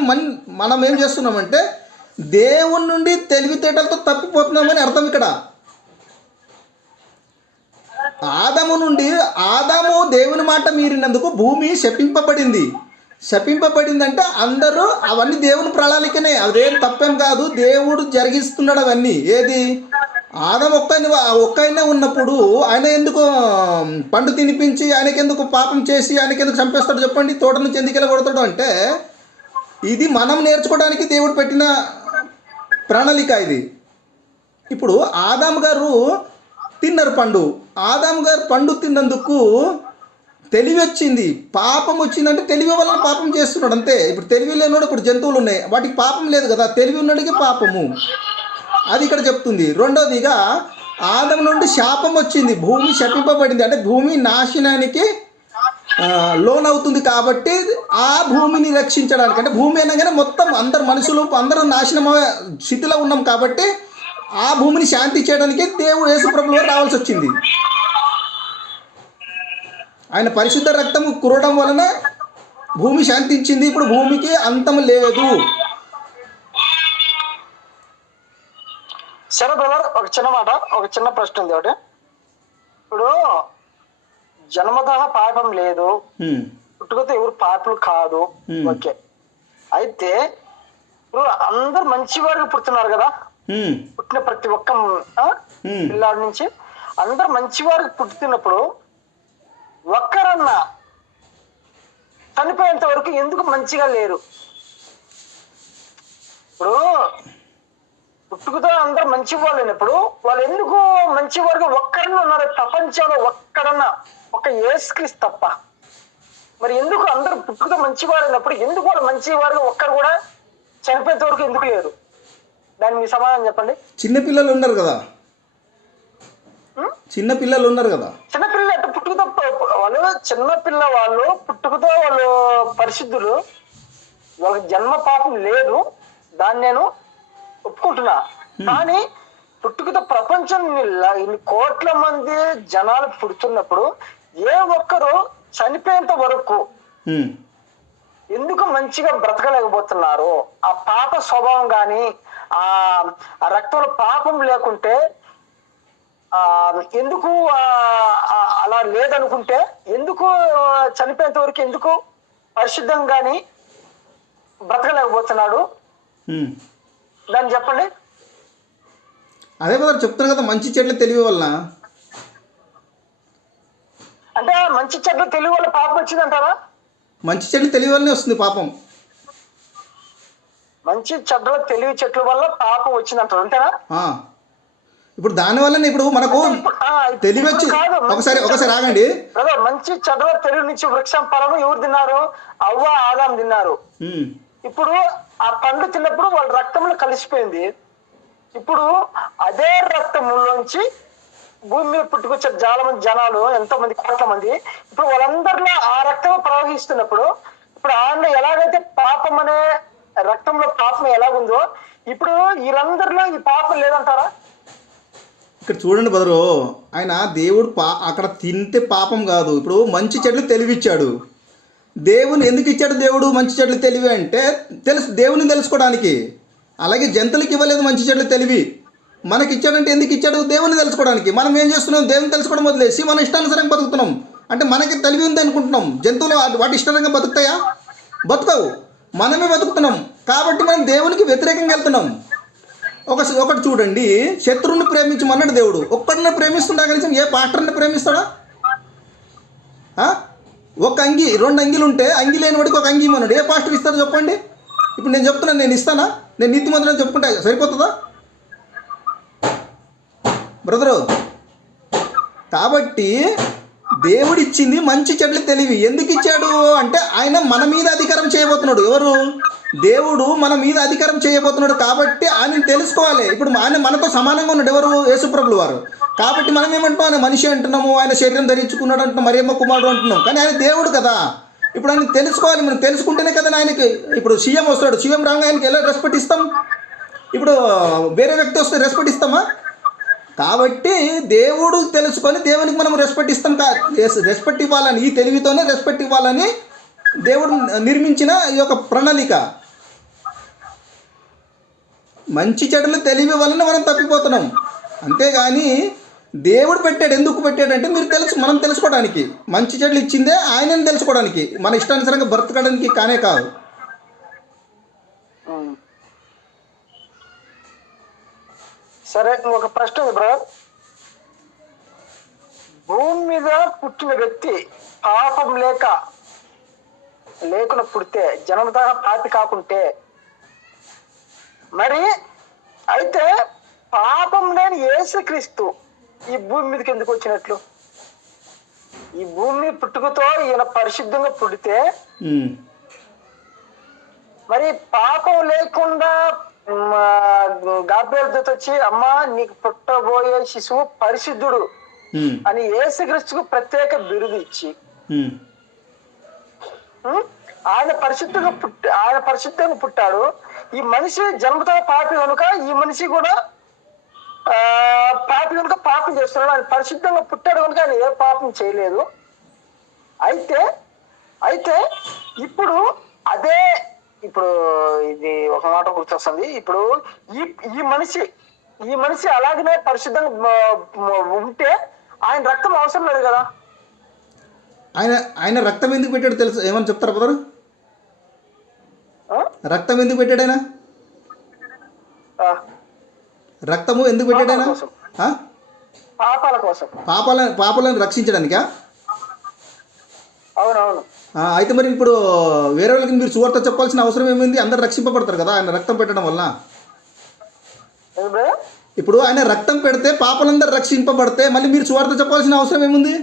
మనం ఏం చేస్తున్నామంటే దేవుని నుండి తెలివితేటలతో తప్పిపోతున్నామని అర్థం ఇక్కడ. ఆదాము దేవుని మాట మీరినందుకు భూమి శపింపబడిందంటే అందరూ అవన్నీ దేవుని ప్రణాళికనే, అదేం తప్పేం కాదు. దేవుడు జరిగిస్తున్నాడు అవన్నీ. ఏది? ఆదాము ఒక్కైనా ఉన్నప్పుడు ఆయన ఎందుకు పండు తినిపించి ఆయనకెందుకు పాపం చేసి ఆయనకెందుకు చంపేస్తాడు చెప్పండి? తోట నుంచి ఎందుకు ఇలా కొడతాడు అంటే ఇది మనం నేర్చుకోవడానికి దేవుడు పెట్టిన ప్రణాళిక ఇది. ఇప్పుడు ఆదాము గారు తిన్నారు పండు. ఆదాము గారు పండు తిన్నందుకు తెలివి వచ్చింది, పాపం వచ్చిందంటే తెలివి వల్ల పాపం చేస్తున్నాడు అంతే. ఇప్పుడు తెలివి లేనివాడు, ఇప్పుడు జంతువులు ఉన్నాయి వాటికి పాపం లేదు కదా, తెలివి ఉన్నడికి పాపము, అది ఇక్కడ చెప్తుంది. రెండోదిగా ఆదం నుండి శాపం వచ్చింది, భూమి శపింపబడింది, అంటే భూమి నాశనానికి లోనవుతుంది. కాబట్టి ఆ భూమిని రక్షించడానికి, అంటే భూమి అనగానే మొత్తం అందరు మనుషులు అందరూ నాశనం స్థితిలో ఉన్నాం కాబట్టి ఆ భూమిని శాంతి చేయడానికి దేవుడు యేసుప్రభువు వారు రావాల్సి వచ్చింది. ఆయన పరిశుద్ధ రక్తము కురవడం వలన భూమి శాంతించింది. ఇప్పుడు భూమికి అంతం లేదు. సరే బ్రదర్, ఒక చిన్న మాట, ఒక చిన్న ప్రశ్న ఉంది ఒకటి. ఇప్పుడు జన్మతః పాపం లేదు, పుట్టుకతో ఎవరు పాపలు కాదు, ఓకే. అయితే ఇప్పుడు అందరు మంచి వారికి పుడుతున్నారు కదా, పుట్టిన ప్రతి ఒక్క పిల్లాడి నుంచి అందరు మంచి వారికి పుట్టుతున్నప్పుడు ఒక్కరన్నా చనిపోయేంత వరకు ఎందుకు మంచిగా లేరు? ఇప్పుడు పుట్టుకతో అందరు మంచి వాళ్ళు అయినప్పుడు వాళ్ళు ఎందుకు మంచి వారికి ఒక్కరన్నా ఉన్నారు ప్రపంచంలో? ఒక్కడన్నా, ఒక యేసుక్రీస్తు తప్ప. మరి ఎందుకు అందరూ పుట్టుకతో మంచివారు అయినప్పుడు ఎందుకు వాళ్ళు మంచి వారు ఒక్కరు కూడా చనిపోయేంత వరకు ఎందుకు లేరు? దానికి మీ సమాధానం చెప్పండి. చిన్నపిల్లలు ఉన్నారు కదా, చిన్నపిల్లలు ఉన్నారు కదా. చిన్నపిల్లలు అంటే పుట్టుకతో వాళ్ళు చిన్నపిల్ల వాళ్ళు పుట్టుకతో వాళ్ళు పరిశుద్ధులు, వాళ్ళకి జన్మ పాపం లేదు, దాన్ని నేను ఒప్పుకుంటున్నా. కానీ పుట్టుకతో ప్రపంచం ఇన్ని కోట్ల మంది జనాలు పుడుతున్నప్పుడు ఏ ఒక్కరు చనిపోయేంత వరకు ఎందుకు మంచిగా బ్రతకలేకపోతున్నారు? ఆ పాప స్వభావం కానీ ఆ రక్తంలో పాపం లేకుంటే ఎందుకు అలా లేదనుకుంటే ఎందుకు చనిపోయేంత వరకు ఎందుకు పరిశుద్ధం కానీ బ్రతకలేకపోతున్నాడు? దాన్ని చెప్పండి. అదే కదా చెప్తున్నారు కదా, మంచి చెడ్ల తెలివి వల్ల. అంటే మంచి చెడ్ల తెలివి వల్ల పాపం వచ్చిందంటారా? మంచి చెడ్ల తెలివి వల్లనే వస్తుంది పాపం. మంచి చెడ్ల తెలివి చెట్ల వల్ల పాపం వచ్చిందంటారు, అంతేనా? ఇప్పుడు దాని వల్లనే ఇప్పుడు మనకు తెలివి వచ్చి ఒకసారి ఆగండి. మంచి చెడ్ల తెలివి నుంచి వృక్షం ఫలము ఎవరు తిన్నారు? అవ్వ ఆదాం తిన్నారు. ఇప్పుడు ఆ పండు తిన్నప్పుడు వాళ్ళ రక్తంలో కలిసిపోయింది. ఇప్పుడు అదే రక్తంలోంచి భూమి మీద పుట్టుకొచ్చే చాలా మంది జనాలు, ఎంతో మంది కోట్ల మంది, ఇప్పుడు వాళ్ళందరిలో ఆ రక్తం ప్రవహిస్తున్నప్పుడు ఇప్పుడు ఆయన ఎలాగైతే పాపం అనే రక్తంలో పాపం ఎలాగుందో ఇప్పుడు వీళ్ళందరిలో ఈ పాపం లేదంటారా? ఇక్కడ చూడండి బదరు, ఆయన దేవుడు అక్కడ తింటే పాపం కాదు. ఇప్పుడు మంచి చెడ్లు తెలివిచ్చాడు. దేవుని ఎందుకు ఇచ్చాడు దేవుడు మంచి చెడ్లు తెలివి అంటే దేవుని తెలుసుకోవడానికి. అలాగే జంతువులకి ఇవ్వలేదు మంచి చెడ్లు తెలివి, మనకి ఇచ్చాడంటే ఎందుకు ఇచ్చాడు? దేవుని తెలుసుకోవడానికి. మనం ఏం చేస్తున్నాం? దేవుని తెలుసుకోవడం వదిలేసి మన ఇష్టానుసారంగా బతుకుతున్నాం. అంటే మనకి తెలివి ఉంది అనుకుంటున్నాం. జంతువులు వాటి ఇష్టానుసారంగా బతుకుతాయా? బతుకవు. మనమే బతుకుతున్నాం కాబట్టి మనం దేవునికి వ్యతిరేకంగా వెళ్తున్నాం. ఒకటి చూడండి, శత్రువుని ప్రేమించమన్నాడు దేవుడు. ఒక్కడిని ప్రేమిస్తుంటా కనీసం ఏ పాస్టర్ని ప్రేమిస్తాడా? ఒక అంగి 2 అంగీలు ఉంటే అంగి లేని వాడికి ఒక అంగి ఇమ్మన్నాడు. ఏ పాస్టర్ ఇస్తాడో చెప్పండి? ఇప్పుడు నేను చెప్తున్నాను, నేను ఇస్తానా? నేను నీతిమంతులని చెప్పుకుంటా సరిపోతుందా బ్రదరు? కాబట్టి దేవుడిచ్చింది మంచి చెడ్ల తెలివి. ఎందుకు ఇచ్చాడు అంటే ఆయన మన మీద అధికారం చేయబోతున్నాడు. ఎవరు? దేవుడు మన మీద అధికారం చేయబోతున్నాడు కాబట్టి ఆయన తెలుసుకోవాలి. ఇప్పుడు ఆయన మనతో సమానంగా ఉన్నాడు. ఎవరు? యేసుప్రభులు వారు. కాబట్టి మనం ఏమంటున్నాం? ఆయన మనిషి అంటున్నాము, ఆయన శరీరం ధరించుకున్నాడు అంటున్నాం, మరియమ్మ కుమారుడు అంటున్నాం. కానీ ఆయన దేవుడు కదా. ఇప్పుడు ఆయన తెలుసుకోవాలి. మనం తెలుసుకుంటేనే కదా ఆయనకి. ఇప్పుడు సీఎం వస్తాడు, సీఎం రాగా ఆయనకి ఎలా రెస్పెక్ట్ ఇస్తాం? ఇప్పుడు వేరే వ్యక్తి వస్తే రెస్పెక్ట్ ఇస్తామా? కాబట్టి దేవుడు తెలుసుకొని దేవునికి మనం రెస్పెక్ట్ ఇస్తాం. రెస్పెక్ట్ ఇవ్వాలని, ఈ తెలివితోనే రెస్పెక్ట్ ఇవ్వాలని దేవుడు నిర్మించిన ఈ యొక్క ప్రణాళిక. మంచి చెడులు తెలివి వలన మనం తప్పిపోతున్నాం. అంతేగాని దేవుడు పెట్టాడు. ఎందుకు పెట్టాడంటే మనం తెలుసుకోవడానికి. మంచి చెడులు ఇచ్చిందే ఆయనని తెలుసుకోవడానికి, మన ఇష్టానుసారంగా బ్రతకడానికి కానే కాదు. సరే, ఒక ప్రశ్న ఉంది బ్రదర్. భూమి మీద పుట్టిన వ్యక్తి పాపం లేకుండా పుడితే, జన్మత పాపి కాకుంటే, మరి అయితే పాపం లేని యేసుక్రీస్తు ఈ భూమి మీదకి ఎందుకు వచ్చినట్లు? ఈ భూమి పుట్టుకతో ఈయన పరిశుద్ధంగా పుడితే ఉమ్, మరి పాపం లేకుండా గాబ్రియల్ దూత వచ్చి అమ్మా నీకు పుట్టబోయే శిశువు పరిశుద్ధుడు ఉమ్, అని యేసుక్రీస్తుకు ప్రత్యేక బిరుదు ఇచ్చి ఉమ్, ఉం? ఆయన పరిశుద్ధంగా పుట్టాడు. ఈ మనిషి జన్మతో పాపి కనుక ఈ మనిషి కూడా పాపి కనుక పాపం చేస్తున్నాడు. ఆయన పరిశుద్ధంగా పుట్టాడు కనుక ఆయన ఏ పాపం చేయలేదు. అయితే అయితే ఇప్పుడు అదే ఇప్పుడు ఇది ఒక మాట గుర్తొస్తుంది. ఇప్పుడు ఈ ఈ మనిషి అలాగనే పరిశుద్ధంగా ఉంటే ఆయన రక్తం అవసరం లేదు కదా. ఆయన రక్తం ఎందుకు పెట్టాడు తెలుసు? ఏమని చెప్తారా బ్రదర్? ఆ? రక్తం ఎందుకు పెట్టాడు ఆయన? ఆ, రక్తము ఎందుకు పెట్టాడు ఆయన? కోసం. పాపాల కోసం. పాపాలను రక్షించడానికా? అవునవును. అయితే మరి ఇప్పుడు వేరే వాళ్ళకి మీరు సువార్త చెప్పాల్సిన అవసరం ఏమైంది? అందరు రక్షింపబడతారు కదా ఆయన రక్తం పెట్టడం వల్ల. ఇప్పుడు ఆయన రక్తం పెడితే పాపలందరూ రక్షింపబడితే మళ్ళీ మీరు సువార్త చెప్పాల్సిన అవసరం ఏముంది?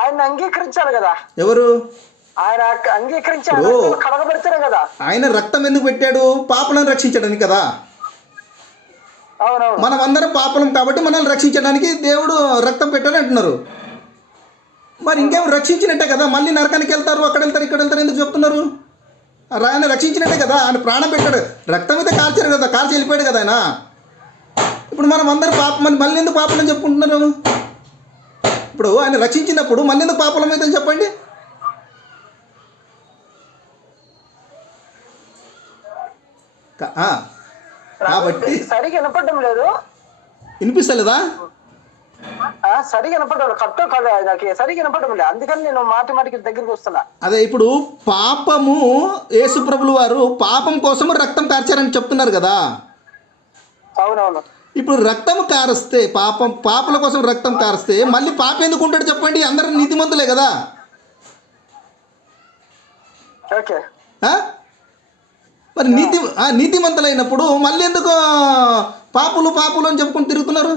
ఆయన అంగీకరించాలి కదా. ఎవరు? ఆయన అంగీకరించి కడగబెడతారు కదా. ఆయన రక్తం ఎందుకు పెట్టాడు? పాపలను రక్షించడానికి కదా. అవునవును. మనం అందరం పాపలం కాబట్టి మనల్ని రక్షించడానికి దేవుడు రక్తం పెట్టాడు అంటున్నారు. మరి ఇంకేం రక్షించినట్టే కదా. మళ్ళీ నరకానికి వెళ్తారు, అక్కడ వెళ్తారు, ఇక్కడ వెళ్తారు ఎందుకు చెప్తున్నారు? ఆయన రక్షించినట్టే కదా. ఆయన ప్రాణం పెట్టాడు, రక్తం అయితే కార్చారు కదా, కార్చి వెళ్ళిపోయాడు కదా ఆయన. ఇప్పుడు మనం అందరం పాపం మళ్ళీ ఎందుకు పాపలని చెప్పుకుంటున్నారు? ఇప్పుడు ఆయన రక్షించినప్పుడు మళ్ళీ ఎందుకు పాపలం అయితే చెప్పండి. కాబట్టి సరిగా వినపడడం లేదు. వినిపిస్తలేదా? సరిగా వినపడడం కరెక్ట్ కదా, నాకు సరిగా వినపడడం లేదు. అందుకని నేను మాటికి దగ్గరికి వస్తున్నా. అదే ఇప్పుడు పాపము యేసు ప్రభులు వారు పాపం కోసం రక్తం కార్చారని చెప్తున్నారు కదా. అవునవును. ఇప్పుడు రక్తం కారిస్తే పాపల కోసం రక్తం కారిస్తే మళ్ళీ పాప ఎందుకు ఉంటాడు చెప్పండి? అందరూ నీతిమంతులే కదా. ఓకే. మరి నీతిమంతులైనప్పుడు మళ్ళీ ఎందుకు పాపులు అని చెప్పుకొని తిరుగుతున్నారు?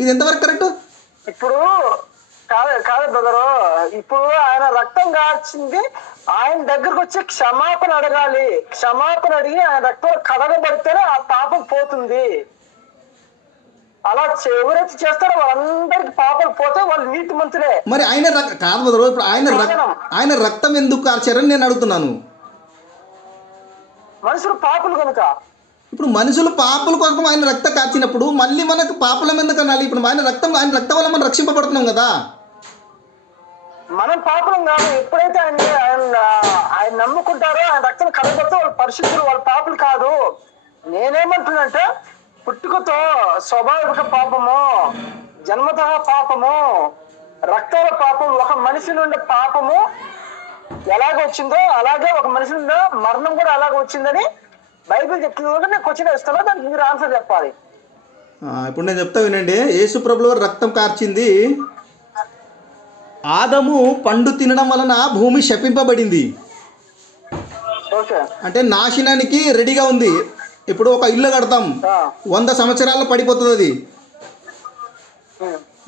ఇది ఎంతవరకు కరెక్ట్? ఇప్పుడు కాదు బ్రదరు, ఇప్పుడు ఆయన రక్తం కార్చింది, ఆయన దగ్గరకు వచ్చి క్షమాపణ అడగాలి. క్షమాపణ అడిగి ఆయన రక్తం కడగబడితేనే ఆ పాపం పోతుంది. అలా ఎవరైతే చేస్తారో వాళ్ళందరికి పాపాలు పోతే వాళ్ళు నీతి మంతులే. మరి ఆయన కాదు బ్రదరు, ఇప్పుడు ఆయన రక్తం ఎందుకు కార్చారని నేను అడుగుతున్నాను. మనుషులు పాపులు కనుక. ఇప్పుడు మనుషులు పాపుల కోసం ఆయన రక్తం కార్చినప్పుడు మళ్ళీ మనకు పాపలం ఎందుకు అనాలి? ఇప్పుడు ఆయన రక్తం వల్ల మనం రక్షింపబడుతున్నాం కదా. మనం పాపలం కాదు. ఎప్పుడైతే ఆయన నమ్ముకుంటారో ఆయన రక్తం కడగబడితే వాళ్ళు పరిశుద్ధులు, వాళ్ళ పాపులు కాదు. నేనేమంటున్నంటే పుట్టుకతో స్వాభావిక పాపము, జన్మత పాపము, రక్తాల పాపం, ఒక మనిషి నుండి పాపము ఎలాగ వచ్చిందో అలాగే ఒక మనిషి నుండి మరణం కూడా అలాగ వచ్చిందని బైబిల్ చెప్తుంది. నేను క్వశ్చన్ ఇస్తాను, దానికి మీరు ఆన్సర్ చెప్పాలి. ఇప్పుడు నేను చెప్తా వినండి. యేసు ప్రభువు రక్తం కార్చింది ఆదము పండు తినడం వలన భూమి శపింపబడింది. అంటే నాశనానికి రెడీగా ఉంది. ఇప్పుడు ఒక ఇల్లు కడతాం, 100 సంవత్సరాల్లో పడిపోతుంది. అది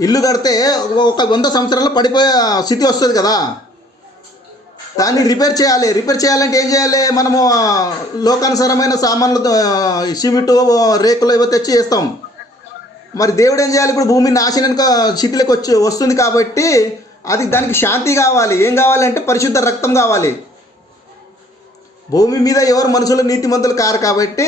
ఇల్లు కడితే ఒక 100 సంవత్సరాల్లో పడిపోయే స్థితి వస్తుంది కదా. దాన్ని రిపేర్ చేయాలంటే ఏం చేయాలి? మనము లోకానుసారమైన సామాన్లు, సిమెంటు, రేకులు ఏవో తెచ్చి చేస్తాం. మరి దేవుడు ఏం చేయాలి? ఇప్పుడు భూమి నాశనానికి స్థితిలోకి వస్తుంది కాబట్టి దానికి శాంతి కావాలి. ఏం కావాలంటే పరిశుద్ధ రక్తం కావాలి. భూమి మీద ఎవరు మనుషులు నీతిమంతులు కారు కాబట్టి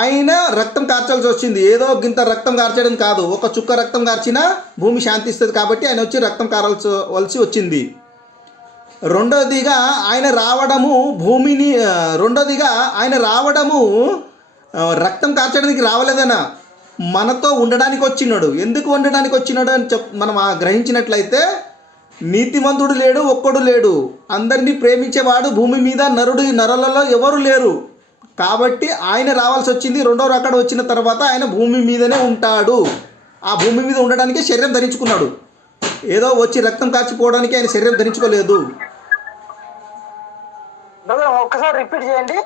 ఆయన రక్తం కార్చాల్సి వచ్చింది. ఏదో గింత రక్తం కార్చడం కాదు, ఒక చుక్క రక్తం కార్చినా భూమి శాంతిస్తుంది కాబట్టి ఆయన వచ్చి రక్తం కారాల్సి వచ్చింది. రెండోదిగా ఆయన రావడము రక్తం కార్చడానికి రావలేదనా, మనతో ఉండడానికి వచ్చినాడు. ఎందుకు ఉండడానికి వచ్చినాడు అని మనం గ్రహించినట్లయితే నీతిమంతుడు లేడు, ఒక్కడు లేడు. అందరినీ ప్రేమించేవాడు భూమి మీద నరులలో ఎవరు లేరు. కాబట్టి ఆయన రావాల్సి వచ్చింది. రెండో రకడ వచ్చిన తర్వాత ఆయన భూమి మీదనే ఉంటాడు. ఆ భూమి మీద ఉండడానికి శరీరం ధరించుకున్నాడు. ఏదో వచ్చి రక్తం కార్చిపోవడానికి ఆయన శరీరం ధరించుకోలేదు. ఒక్కసారి రిపీట్ చేయండి.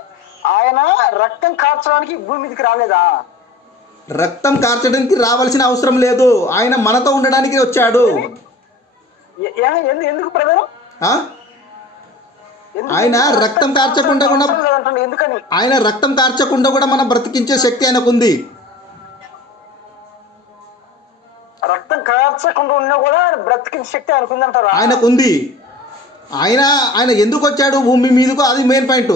ఆయన రక్తం కార్చడానికి భూమి మీదకి రాలేదా? రక్తం కార్చడానికి రావాల్సిన అవసరం లేదు, ఆయన మనతో ఉండడానికి వచ్చాడు. ఎందుకు బ్రదర్? ఆ? ఆయన రక్తం కార్చకుండా కూడా ఎందుకని? ఆయన రక్తం కార్చకుండా కూడా మనం బ్రతికించే శక్తి ఆయనకు ఉంది. రక్తం కార్చకుండా ఉన్నా కూడా బ్రతికించే శక్తి ఆయనకు ఉందంటారా? ఆయనకు ఉంది. ఆయన ఎందుకు వచ్చాడు భూమి మీదకు, అది మెయిన్ పాయింట్.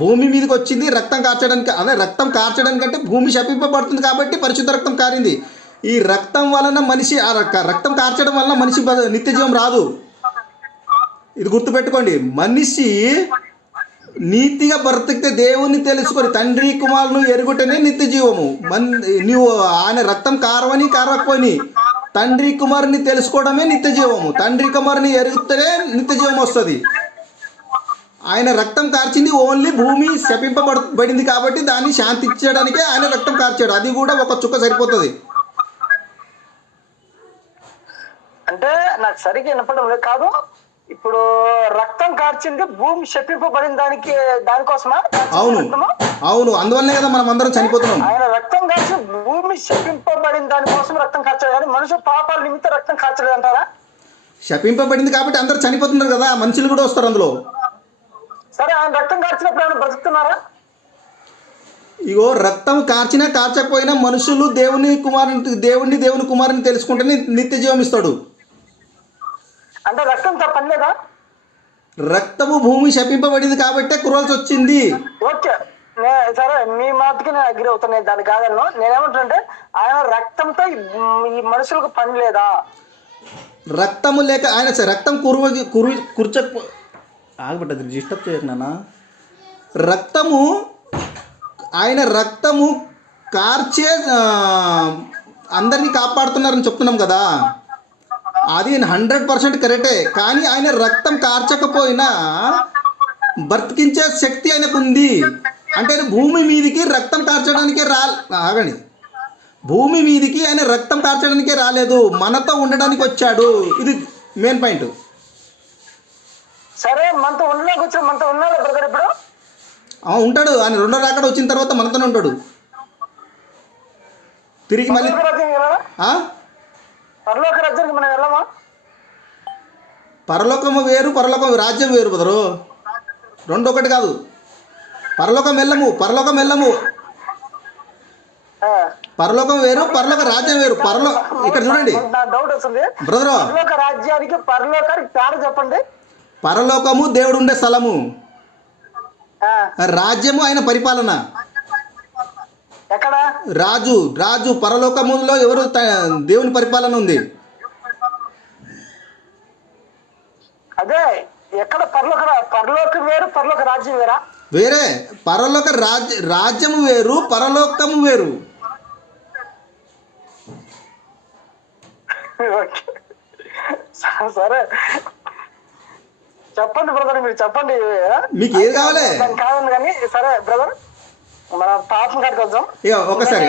భూమి మీదకి వచ్చింది రక్తం కార్చడానికి. అదే రక్తం కార్చడానికి అంటే భూమి శపింపబడుతుంది కాబట్టి పరిశుద్ధ రక్తం కారింది. ఈ రక్తం వలన మనిషి రక్తం కార్చడం వలన మనిషి నిత్య జీవం రాదు. ఇది గుర్తుపెట్టుకోండి. మనిషి నీతిగా బ్రతికితే దేవుణ్ణి తెలుసుకొని తండ్రి కుమారుని ఎరుగుటనే నిత్య జీవము. నీవు ఆయన రక్తం కారవని కారకపోని తండ్రి కుమారుని తెలుసుకోవడమే నిత్య జీవము. తండ్రి కుమారుని ఎరుగుతేనే నిత్య జీవం వస్తుంది. ఆయన రక్తం కార్చింది ఓన్లీ భూమి శపింపబడింది కాబట్టి దాన్ని శాంతించడానికే ఆయన రక్తం కార్చాడు. అది కూడా ఒక చుక్క సరిపోతుంది. అంటే నాకు సరిగ్గా వినపడం లేదు. కాదు, ఇప్పుడు రక్తం కార్చింది భూమి శపింపబడిన దానికోసమా? అవును, అందువల్లనే కదా మనం అందరం చనిపోతున్నాం. ఆయన రక్తం కార్చి భూమి శపింపబడిన దానికోసం రక్తం కార్చాడు, కానీ మనుషులు పాపాల నిమిత్తం రక్తం కార్చలేదు అంటారా? శపింపబడింది కాబట్టి అందరు చనిపోతున్నారు కదా, మనుషులు కూడా వస్తారు అందులో. సరే, ఆయన రక్తం కార్చినప్పుడు ఆయన బ్రతుకుతున్నారా? ఇగో రక్తం కార్చినా కార్చకపోయినా మనుషులు దేవుని కుమారుని తెలుసుకుంటేనే నిత్య జీవం ఇస్తాడు. అంటే రక్తంతో పని లేదా? రక్తము భూమి శపింపబడింది కాబట్టే కురల్సి వచ్చింది. ఓకే, సరే, మీ మాటకి నేను అగ్రి అవుతాను, దాని కాదన్ను. నేనేమంటుంటే ఆయన రక్తంతో ఈ మనుషులకు పని లేదా? రక్తము లేక ఆయన రక్తం ఆగబడ్డది, డిస్టర్బ్ చేయకున్నా. ఆయన రక్తము కార్చే అందరినీ కాపాడుతున్నారని చెప్తున్నాం కదా, అది 100% కరెక్టే. కానీ ఆయన రక్తం కార్చకపోయినా బ్రతికించే శక్తి ఆయనకు ఉంది. అంటే భూమి మీదికి రక్తం కార్చడానికే ఆగండి, భూమి మీదికి ఆయన రక్తం కార్చడానికే రాలేదు, మనతో ఉండడానికి వచ్చాడు. ఇది మెయిన్ పాయింట్. సరే, మనతో ఉండడానికి వచ్చాడు. మనతో ఉన్నాడు బ్రదర్ ఇప్పుడు? ఉంటాడు. ఆయన రెండో రాకడ వచ్చిన తర్వాత మనతోనే ఉంటాడు. తిరిగి మళ్ళీ పరలోక రాజ్యానికి మనం వెళ్ళమా? పరలోకము వేరు, పరలోకం రాజ్యం వేరు బదరు, రెండు ఒకటి కాదు. పరలోకం వెళ్ళము పరలోకం వేరు, పరలోక రాజ్యం వేరు. ఇక్కడ చూడండి డౌట్ వస్తుంది బ్రదరు, పరలోక రాజ్యానికి పరలోకానికి తేడా చెప్పండి. పరలోకము దేవుడు ఉండే స్థలము, రాజ్యము ఆయన పరిపాలన. ఎక్కడ రాజు పరలోకములో ఎవరు దేవుని పరిపాలన ఉంది. అదే ఎక్కడ పరలోకం వేరు, పరలోక రాజ్యం వేరా? వేరే. పరలోక రాజ్యము వేరు, పరలోకము వేరు. సరే, చెప్పండి బ్రదర్, మీరు చెప్పండి, మీకు ఏది కావాలి? కాదండి కానీ. సరే బ్రదర్, మన పాపం కాడికి వద్దాం. ఒకసారి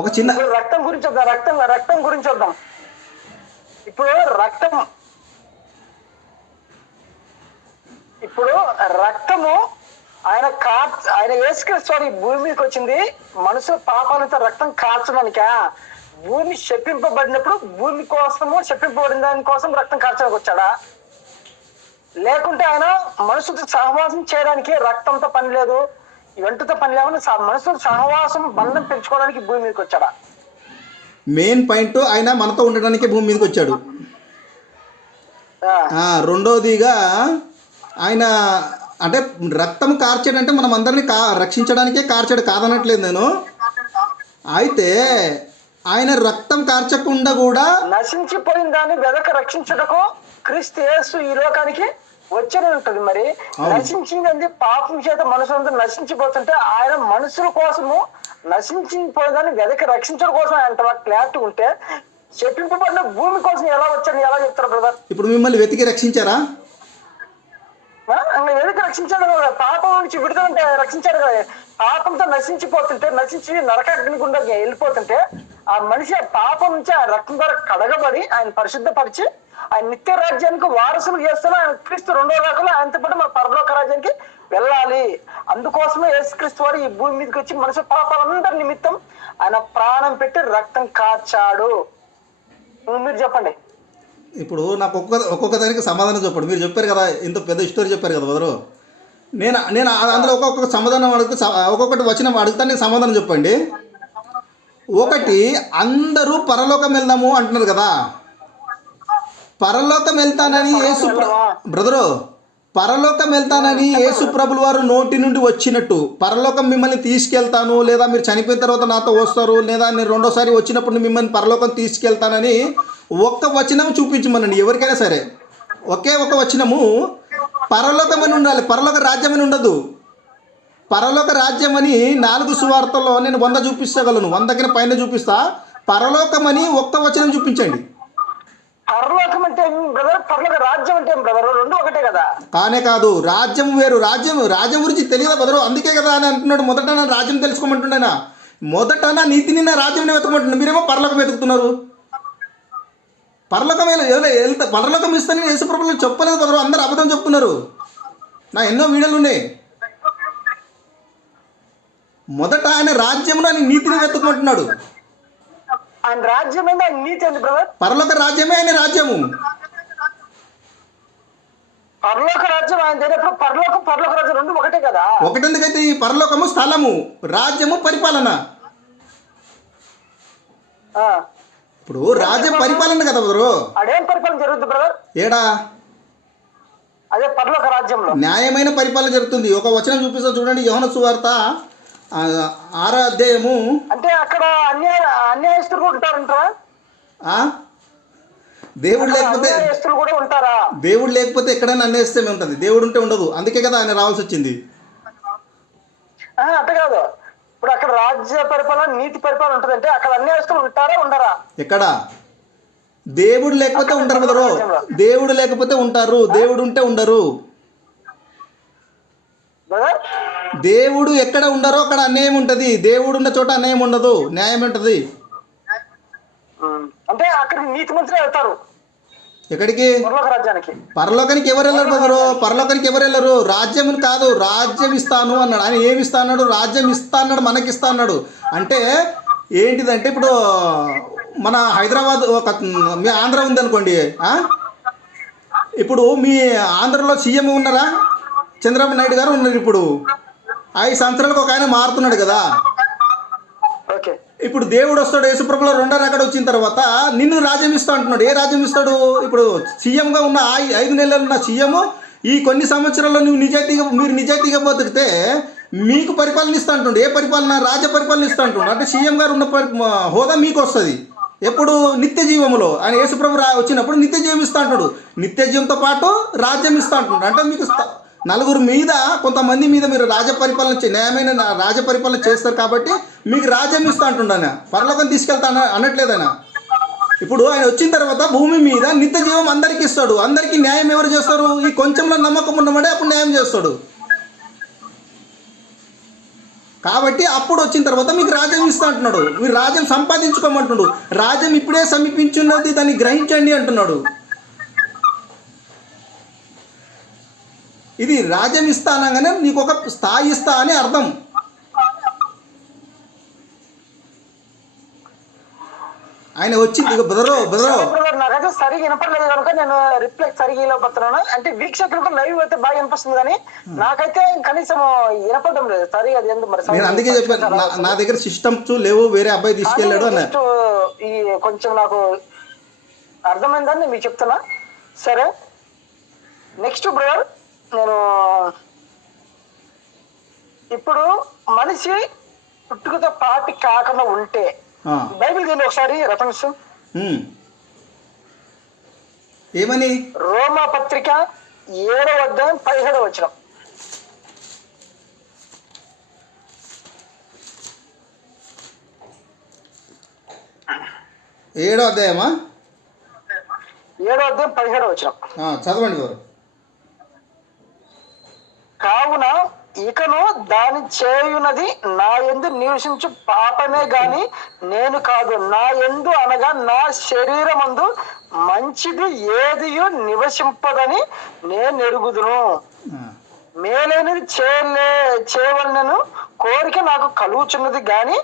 ఒక చిన్న రక్తం గురించి వద్దాం. రక్తం గురించి వద్దాం. ఇప్పుడు రక్తము ఆయన యేసుక్రీస్తు భూమి మీదకి వచ్చింది మనుషుల పాపాలతో రక్తం కార్చడానికా? భూమి శపింపబడినప్పుడు భూమి కోసము శపింపబడిన దానికోసం రక్తం కార్చడానికి వచ్చాడా? లేకుంటే ఆయన మనుషులతో సహవాసం చేయడానికి రక్తంతో పని లేదు, వెంటతో పని లేకుండా మనుషులు సహవాసం బంధం పెంచుకోవడానికి భూమి మీదకి వచ్చాడా? మెయిన్ పాయింట్, ఆయన మనతో ఉండడానికి భూమి మీదకి వచ్చాడు. రెండోదిగా ఆయన అంటే రక్తం కార్చాడంటే మనం అందరినీ రక్షించడానికే కార్చాడు, కాదనట్లేదు నేను. అయితే ఆయన రక్తం కార్చకుండా కూడా నశించిపోయిన దాన్ని వెదక రక్షించడకు క్రీస్తు యేసు ఈ లోకానికి వచ్చని ఉంటది. మరి నశించింది పాపం చేత మనుషులంతా నశించిపోతుంటే ఆయన మనుషుల కోసము నశించిపోయేదాన్ని వెదకి రక్షించడం కోసం ఆయన క్లారిటీ ఉంటే చెప్పింపబడిన భూమి కోసం ఎలా వచ్చాను ఎలా చెప్తారు బ్రదర్? ఇప్పుడు మిమ్మల్ని వెతికి రక్షించారా? వెతికి రక్షించాడు కదా, పాపం నుంచి విడుదల రక్షించాడు కదా. పాపంతో నశించి నరకాగ్ని గుండా వెళ్ళిపోతుంటే ఆ మనిషి ఆ పాపం నుంచి ఆ రక్తం ద్వారా కడగబడి ఆయన పరిశుద్ధపరిచి ఆయన నిత్య రాజ్యానికి వారసులు చేస్తున్న ఆయన క్రీస్తు రెండో రాకలో ఆయనతో పాటు మన పరలోక రాజ్యానికి వెళ్ళాలి. అందుకోసమే యేసుక్రీస్తు వారు ఈ భూమి మీదకి వచ్చి మనుషుల పాపాలందరి నిమిత్తం ఆయన ప్రాణం పెట్టి రక్తం కార్చాడు. మీరు చెప్పండి. ఇప్పుడు నాకు ఒక్కొక్క దానికి సమాధానం చెప్పండి. మీరు చెప్పారు కదా, ఇంత పెద్ద స్టోరీ చెప్పారు కదా బదరు. నేను అందులో ఒక్కొక్క సమాధానం ఒక్కొక్కటి వచ్చిన అడుగుతాను, నేను సమాధానం చెప్పండి. ఒకటి, అందరూ పరలోకం వెళ్దాము అంటున్నారు కదా. పరలోకం వెళ్తానని బ్రదరు, పరలోకం వెళ్తానని యేసు ప్రభుల వారు నోటి నుండి వచ్చినట్టు, పరలోకం మిమ్మల్ని తీసుకెళ్తాను, లేదా మీరు చనిపోయిన తర్వాత నాతో వస్తారు, లేదా నేను రెండోసారి వచ్చినప్పుడు మిమ్మల్ని పరలోకం తీసుకెళ్తానని ఒక్క వచనం చూపించమనండి ఎవరికైనా సరే. ఒకే ఒక వచనము పరలోకం అని ఉండాలి, పరలోక రాజ్యం అని ఉండదు. పరలోక రాజ్యం అని 4 సువార్తల్లో నేను 100 చూపించగలను, 100కి పైన చూపిస్తా. పరలోకం అని ఒక్క వచనం చూపించండి. పరలోకం అంటే బ్రదర్, పరలోక రాజ్యం అంటే బ్రదర్, రెండు ఒకటే కదా. కానే కాదు, రాజ్యం వేరు. రాజ్యం గురించి తెలియదా బదరు? అందుకే కదా అని అంటున్నాడు. మొదట నా రాజ్యం తెలుసుకోమంటుండేనా, మొదట నా నీతిని నా రాజ్యం వెతకమంటున్నా. మీరేమో పరలోకం వెతుకుతున్నారు. పరలోకం పరలోకం ఇస్తానని యేసుప్రభులు చెప్పలేదు బదరు, అందరు అబద్ధం చెప్తున్నారు. నా ఎన్నో వీడియోలు ఉన్నాయి. మొదట ఆయన రాజ్యమును ఆయన నీతిని వెతుకుమంటున్నాడు. ఆయన రాజ్యం ఏంది, ఆయన నీతి ఏంది బ్రదర్? పరలోక రాజ్యమే ఆయన రాజ్యము. పరలోక రాజ్యం ఆయన తెలియప్పుడు పరలోక రాజ్యం రెండు ఒకటే కదా. ఒకటెందుకైతే ఈ పరలోకము స్థలము, రాజ్యము పరిపాలన. ఇప్పుడు రాజ్యం పరిపాలన కదా బ్రదరు. అదేం పరిపాలన జరుగుతుంది బ్రదర్? ఏడా అదే పరలోక రాజ్యంలో న్యాయమైన పరిపాలన జరుగుతుంది. ఒక వచనం చూపిస్తా చూడండి, యోహాను సువార్త 6వ అధ్యాయము. అంటే అక్కడ అన్యాయస్తులు కూడా ఉంటారంటారా? దేవుడు లేకపోతే కూడా ఉంటారా? దేవుడు లేకపోతే ఎక్కడైనా అన్యాయస్తమే ఉంటుంది, దేవుడు ఉంటే ఉండదు. అందుకే కదా ఆయన రావాల్సి వచ్చింది. అట్ట కాదు, ఇప్పుడు అక్కడ రాజ్య పరిపాలన నీతి పరిపాలన ఉంటుంది, అంటే అక్కడ అన్యాయస్తులు ఉంటారా ఉండరా? ఎక్కడ దేవుడు లేకపోతే ఉంటారు బ్రదరు, దేవుడు లేకపోతే ఉంటారు, దేవుడు ఉంటే ఉండరు. దేవుడు ఎక్కడ ఉండరో అక్కడ అన్యాయం ఉంటుంది, దేవుడు ఉన్న చోట అన్యాయం ఉండదు, న్యాయం ఉంటుంది. అంటే అక్కడికి నీతి మంత్రులు వెళ్తారు. ఎక్కడికి? రాజ్యానికి. పరలోకానికి ఎవరు వెళ్ళరు బ్రదరు, పరలోకానికి ఎవరు వెళ్ళరు. రాజ్యం కాదు, రాజ్యం ఇస్తాను అన్నాడు. ఆయన ఏమి ఇస్తా అన్నాడు? రాజ్యం ఇస్తా అన్నాడు, మనకిస్తా అన్నాడు. అంటే ఏంటిదంటే ఇప్పుడు మన హైదరాబాద్ మీ ఆంధ్ర ఉందనుకోండి, ఇప్పుడు మీ ఆంధ్రలో సీఎం ఉన్నారా? చంద్రబాబు నాయుడు గారు ఉన్నారు. ఇప్పుడు 5 సంవత్సరాలకు ఒక ఆయన మారుతున్నాడు కదా. ఇప్పుడు దేవుడు వస్తాడు, యేసుప్రభులో 2వ రాకడ వచ్చిన తర్వాత నిన్ను రాజ్యం ఇస్తా అంటున్నాడు. ఏ రాజ్యం ఇస్తాడు? ఇప్పుడు సీఎంగా ఉన్న 5 నెలలు ఉన్న సీఎం ఈ కొన్ని సంవత్సరాల్లో మీరు నిజాయితీగా బతికితే మీకు పరిపాలన ఇస్తా అంటుండు. ఏ పరిపాలన? రాజ్య పరిపాలన ఇస్తా అంటుండు. అంటే సీఎం గారు ఉన్న హోదా మీకు వస్తుంది. ఎప్పుడు? నిత్య జీవములో. ఆయన యేసుప్రభు వచ్చినప్పుడు నిత్య జీవం ఇస్తా అంటాడు. నిత్య జీవంతో పాటు రాజ్యం ఇస్తా అంటున్నాడు. అంటే మీకు నలుగురు మీద, కొంతమంది మీద మీరు న్యాయమైన రాజపరిపాలన చేస్తారు కాబట్టి మీకు రాజ్యం ఇస్తా అంటుండఆయన. పరలోకం తీసుకెళ్తా అనట్లేదఆయన. ఇప్పుడు ఆయన వచ్చిన తర్వాత భూమి మీద నిత్య జీవం అందరికీ ఇస్తాడు. అందరికీ న్యాయం ఎవరు చేస్తారు? ఈ కొంచెంలో నమ్మకం ఉన్నవాడే అప్పుడు న్యాయం చేస్తాడు. కాబట్టి అప్పుడు వచ్చిన తర్వాత మీకు రాజ్యం ఇస్తా అంటున్నాడు. మీరు రాజ్యం సంపాదించుకోమంటున్నాడు. రాజ్యం ఇప్పుడే సమీపించున్నది, దాన్ని గ్రహించండి అంటున్నాడు. ఇది రాజ్యం ఇస్తా అనగానే నీకు ఒక స్థాయి ఇస్తా అని అర్థం. ఆయన వచ్చి బెదరో నాకైతే సరిగా వినపడలేదు కనుక నేను రిప్లై సరిగా ఇవ్వబోతున్నాను. అంటే వీక్షకులకు లైవ్ అయితే బాగా వినిపిస్తుంది, కానీ నాకైతే కనీసం వినపడడం లేదు సరిగా. అది ఎందుకు మరి? నేను అందుకే చెప్పాను, నా దగ్గర సిస్టమ్స్ లేవు, వేరే అబ్బాయి తీసుకెళ్ళాడు అన్న. ఈ కొంచెం నాకు అర్థమైందని మీకు చెప్తున్నా. సరే, నెక్స్ట్ బ్రదర్, నేను ఇప్పుడు మనిషి పుట్టుకతో పాటి కాకుండా ఉంటే బైబిల్ దీన్ని ఒకసారి రెఫరెన్స్ ఏమని? రోమా పత్రిక 7వ అధ్యాయం 17వ వచనం. ఏడో అధ్యాయమా? 7వ అధ్యాయం 17వ వచనం చదవండి గారు. కావున ఇకను దాని చేయునది నా యందు నివసించు పాపమే గాని నేను కాదు. నా యందు అనగా నా శరీరమందు మంచిది ఏదియు నివసింపదని నేను ఎరుగుదును. మేలైనది చేయవలనను కోరిక నాకు కలుగుచున్నది గాని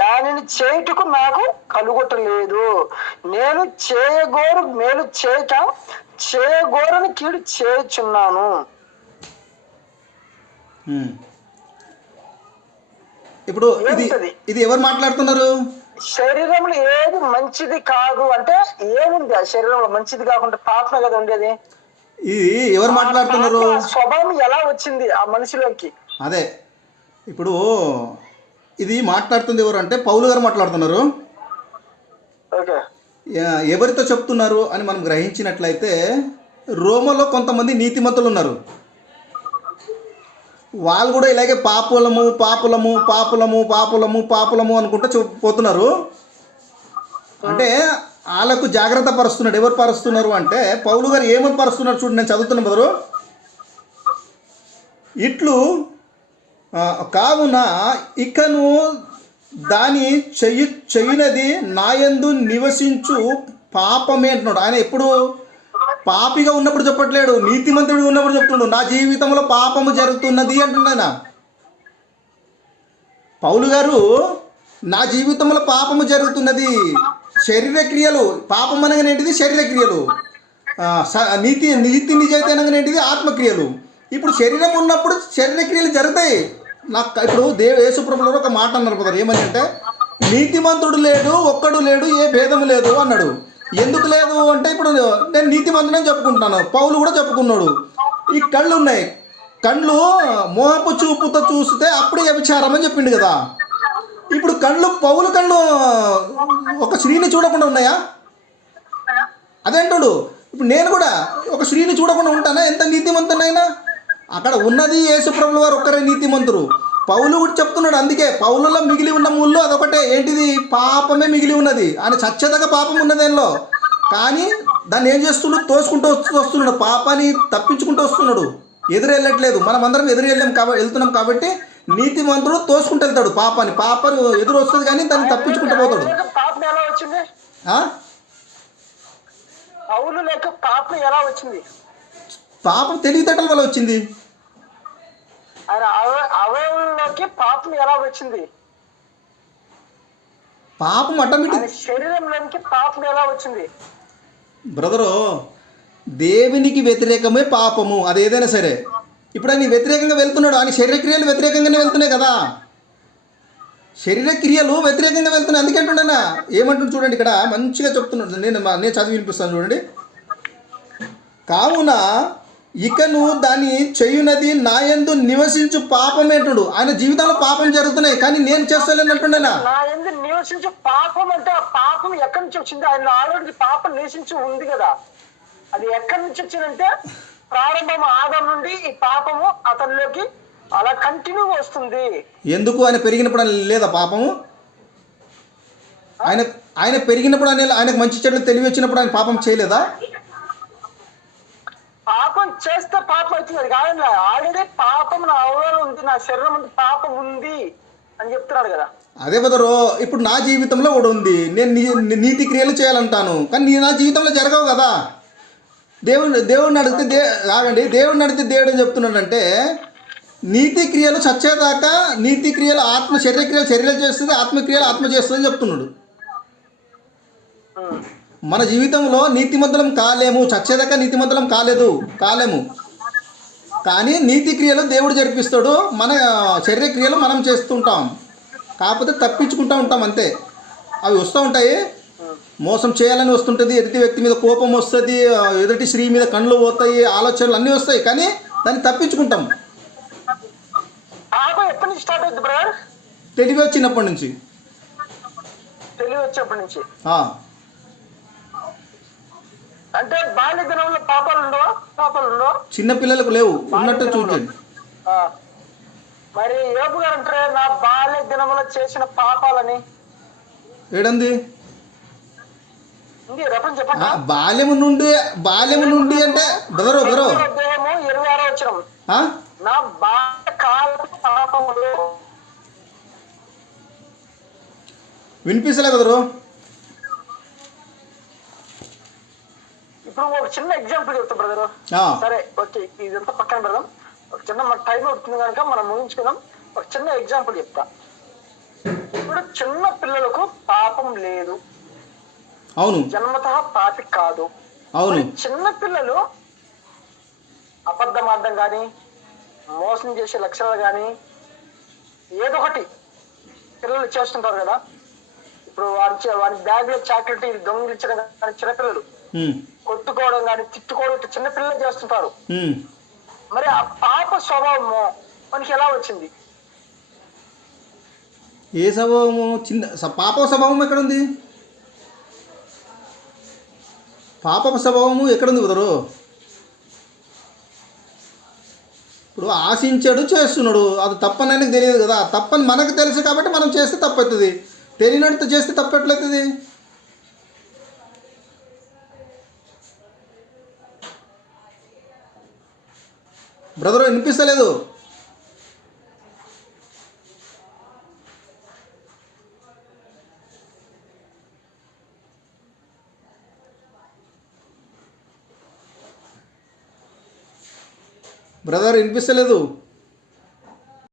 దానిని చేయుటకు నాకు కలుగుటలేదు. నేను చేయగోరు మేలు చేయక చేయగోరని కీడు చేయుచున్నాను. ఇప్పుడు ఇది ఎవరు మాట్లాడుతున్నారు? శరీరంలో ఏది మంచిది కాదు అంటే ఏముంది? ఆ శరీరంలో మంచిది కాకుండా పాపమే కదా ఉండేది. ఇది ఎవరు మాట్లాడుతున్నారు? స్వభావం ఎలా వచ్చింది ఆ మనిషిలోకి? అదే ఇప్పుడు ఇది మాట్లాడుతుంది ఎవరు అంటే పౌలు గారు మాట్లాడుతున్నారు. ఓకే, ఎవరితో చెప్తున్నారు అని మనం గ్రహించినట్లయితే రోమలో కొంతమంది నీతిమంతులు ఉన్నారు. వాళ్ళు కూడా ఇలాగే పాపులము పాపులము పాపులము పాపులము పాపులము అనుకుంటూ పోతున్నారు. అంటే వాళ్ళకు జాగ్రత్త పరుస్తున్నాడు. ఎవరు పరుస్తున్నారు అంటే పౌలు గారు ఏమని పరుస్తున్నారు చూడండి, నేను చదువుతున్న బదులు. ఇట్లు కావున ఇకను దాని చెయ్యునది నాయందు నివసించు పాపమే అంటున్నాడు. ఆయన ఎప్పుడు పాపిగా ఉన్నప్పుడు చెప్పట్లేడు, నీతిమంతుడిగా ఉన్నప్పుడు చెప్తున్నాడు. నా జీవితంలో పాపము జరుగుతున్నది అంటున్నాను. పౌలు గారు నా జీవితంలో పాపము జరుగుతున్నది, శరీర క్రియలు. పాపం అనగానేంటిది? శరీర క్రియలు. నీతి నిజైతే అనగానేంటిది? ఆత్మక్రియలు. ఇప్పుడు శరీరం ఉన్నప్పుడు శరీర క్రియలు జరుగుతాయి. నాకు ఇప్పుడు యేసుప్రభువు ఒక మాట అన్నారు కదా, ఏమని అంటే నీతిమంతుడు లేడు, ఒక్కడు లేడు, ఏ భేదము లేదు అన్నాడు. ఎందుకు లేదు అంటే ఇప్పుడు నేను నీతిమంతుడని చెప్పుకుంటున్నాను, పౌలు కూడా చెప్పుకున్నాడు. ఈ కళ్ళు ఉన్నాయి, కళ్ళు మోహపు చూపుతో చూస్తే అప్పుడే వ్యభిచారం అని చెప్పిండు కదా. ఇప్పుడు కళ్ళు పౌలు కళ్ళు ఒక స్త్రీని చూడకుండా ఉన్నాయా? అదేంటాడు. ఇప్పుడు నేను కూడా ఒక స్త్రీని చూడకుండా ఉంటానా? ఎంత నీతిమంతునైనా అక్కడ ఉన్నది యేసుప్రభుల వారు ఒక్కరే నీతిమంతురు. పౌలు కూడా చెప్తున్నాడు. అందుకే పౌలులో మిగిలి ఉన్న ముళ్ళు అదొకటే, ఏంటిది? పాపమే మిగిలి ఉన్నది. ఆయన చచ్చేదాకా పాపం ఉన్నదేలో, కానీ దాన్ని ఏం చేస్తున్నాడు? తోసుకుంటూ వస్తున్నాడు, పాపాన్ని తప్పించుకుంటూ వస్తున్నాడు, ఎదురు వెళ్ళట్లేదు. మనం అందరం ఎదురు వెళ్తున్నాం కాబట్టి నీతిమంతుడు తోసుకుంటూ వెళ్తాడు పాపాన్ని. పాపం ఎదురు వస్తుంది కానీ దాన్ని తప్పించుకుంటూ పోతాడు. పాపం ఎలా వచ్చింది? పౌలు లేక పాపం ఎలా వచ్చింది? పాపం తెలివితేటల వల్ల వచ్చింది. ఆయన అవయవంలోకి పాపం ఎలా వచ్చింది? పాపం ఆటోమేటిక్. శరీరంలోకి పాపం ఎలా వచ్చింది? బ్రదరు, దేవునికి వ్యతిరేకమే పాపము, అది ఏదైనా సరే. ఇప్పుడు ఆయన వ్యతిరేకంగా వెళ్తున్నాడు, ఆయన శరీర క్రియలు వ్యతిరేకంగానే వెళ్తున్నాయి కదా. శరీర క్రియలు వ్యతిరేకంగా వెళ్తున్నాయి. అందుకంటున్నా ఏమంటుంది చూడండి, ఇక్కడ మంచిగా చెప్తున్నాడు. నేను చదివి వినిపిస్తాను చూడండి. కావున ఇకను దాన్ని చేయునది నాయందు నివసించు పాపమేంటుడు. ఆయన జీవితంలో పాపం జరుగుతున్నాయి కానీ నేను చేస్తలేను అంటున్నానా. నా యందు నివసించు పాపం అంటే ఆ పాపం ఎక్కడి నుంచి వచ్చింది? ఆయన ఆల్రెడీ పాపం నివసించి ఉంది కదా. అది ఎక్కడి నుంచి వచ్చిందంటే ప్రారంభం ఆదాం నుండి ఈ పాపము అతనిలోకి అలా కంటిన్యూగా వస్తుంది. ఎందుకు? ఆయన పెరిగినప్పుడు లేదా పాపము? ఆయన పెరిగినప్పుడు ఆయనకు మంచి చెడులు తెలివి వచ్చినప్పుడు ఆయన పాపం చేయలేదా? పాపం చేస్తే పాపం అవుతుంది, అది కాదండి. ఆల్రెడీ పాపం నా అవయవం ఉంది, నా శరీరం ఉంది, పాపం ఉంది అని చెప్తున్నాడు కదా. అదే బదరు, ఇప్పుడు నా జీవితంలో కూడా ఉంది. నేను నీతి క్రియలు చేయాలంటాను కానీ నా జీవితంలో జరగవు కదా. దేవుడిని అడిగితే ఆగండి, దేవుడిని అడిగితే దేవుడు ఏం చెప్తున్నాడంటే నీతి క్రియలు చచ్చేదాకా నీతి క్రియలు శరీర క్రియలు శరీరం చేస్తుంది, ఆత్మక్రియలు ఆత్మ చేస్తుంది అని చెప్తున్నాడు. మన జీవితంలో నీతిమంతులం కాలేము, చచ్చేదాకా నీతిమంతులం కాలేము. కానీ నీతి క్రియలు దేవుడు జరిపిస్తాడు, మన శరీర క్రియలు మనం చేస్తుంటాం. కాకపోతే తప్పించుకుంటూ ఉంటాం అంతే. అవి వస్తూ ఉంటాయి, మోసం చేయాలని వస్తుంటుంది, ఎదుటి వ్యక్తి మీద కోపం వస్తుంది, ఎదుటి స్త్రీ మీద కళ్ళు పోతాయి, ఆలోచనలు అన్నీ వస్తాయి, కానీ దాన్ని తప్పించుకుంటాం. ఎప్పటి నుంచి స్టార్ట్ అవుతుంది బ్రదర్? తెలివి వచ్చినప్పటి నుంచి. అంటే బాల్య దినంలో పాపాలు ఉండవా? చిన్న పిల్లలకు లేవు, ఉన్నట్టు చూడండి. మరి యోబు గారు అంటారే నా బాల్య దినంలో చేసిన పాపాలని ఏడంది? చెప్పండి. బాల్యము నుండి అంటే 26వ వచనం, నా బాల్య కాలం పాపములు. వినిపిస్తలే కదరు. ఇప్పుడు ఒక చిన్న ఎగ్జాంపుల్ చెప్తా బ్రదర్. సరే ఓకే, ఇదంతా పక్కన పెడదాం. ఒక చిన్న మన టైం అవుతుంది కనుక మనం ముగించుకుందాం. ఒక చిన్న ఎగ్జాంపుల్ చెప్తా. ఇప్పుడు చిన్న పిల్లలకు పాపం లేదు, అవును, జన్మతః పాపి కాదు. అవును, చిన్న పిల్లలు అబద్ధం ఆడడం కానీ, మోసం చేసే లక్షణాలు కానీ, ఏదో ఒకటి పిల్లలు చేస్తుంటారు కదా. ఇప్పుడు వారి బ్యాగ్ లో చాక్లెట్ దొంగిలించడం కానీ, చిన్నపిల్లలు కొట్టుకోవడం కానీ, తిట్టుకోవడం చిన్నపిల్లలు చేస్తుంటారు. మరి ఆ పాప స్వభావము మనకి ఎలా వచ్చింది? ఏ స్వభావము? పాప స్వభావం ఎక్కడుంది? పాప స్వభావము ఎక్కడుంది కుదరు? ఇప్పుడు ఆశించాడు, చేస్తున్నాడు, అది తప్పని ఆయనకు తెలియదు కదా. తప్పని మనకు తెలుసు కాబట్టి మనం చేస్తే తప్పవుతుంది. తెలియనట్టు చేస్తే తప్పట్లవుతుంది. బ్రదరు వినిపిస్తలేదు. బ్రదర్ వినిపిస్తలేదు.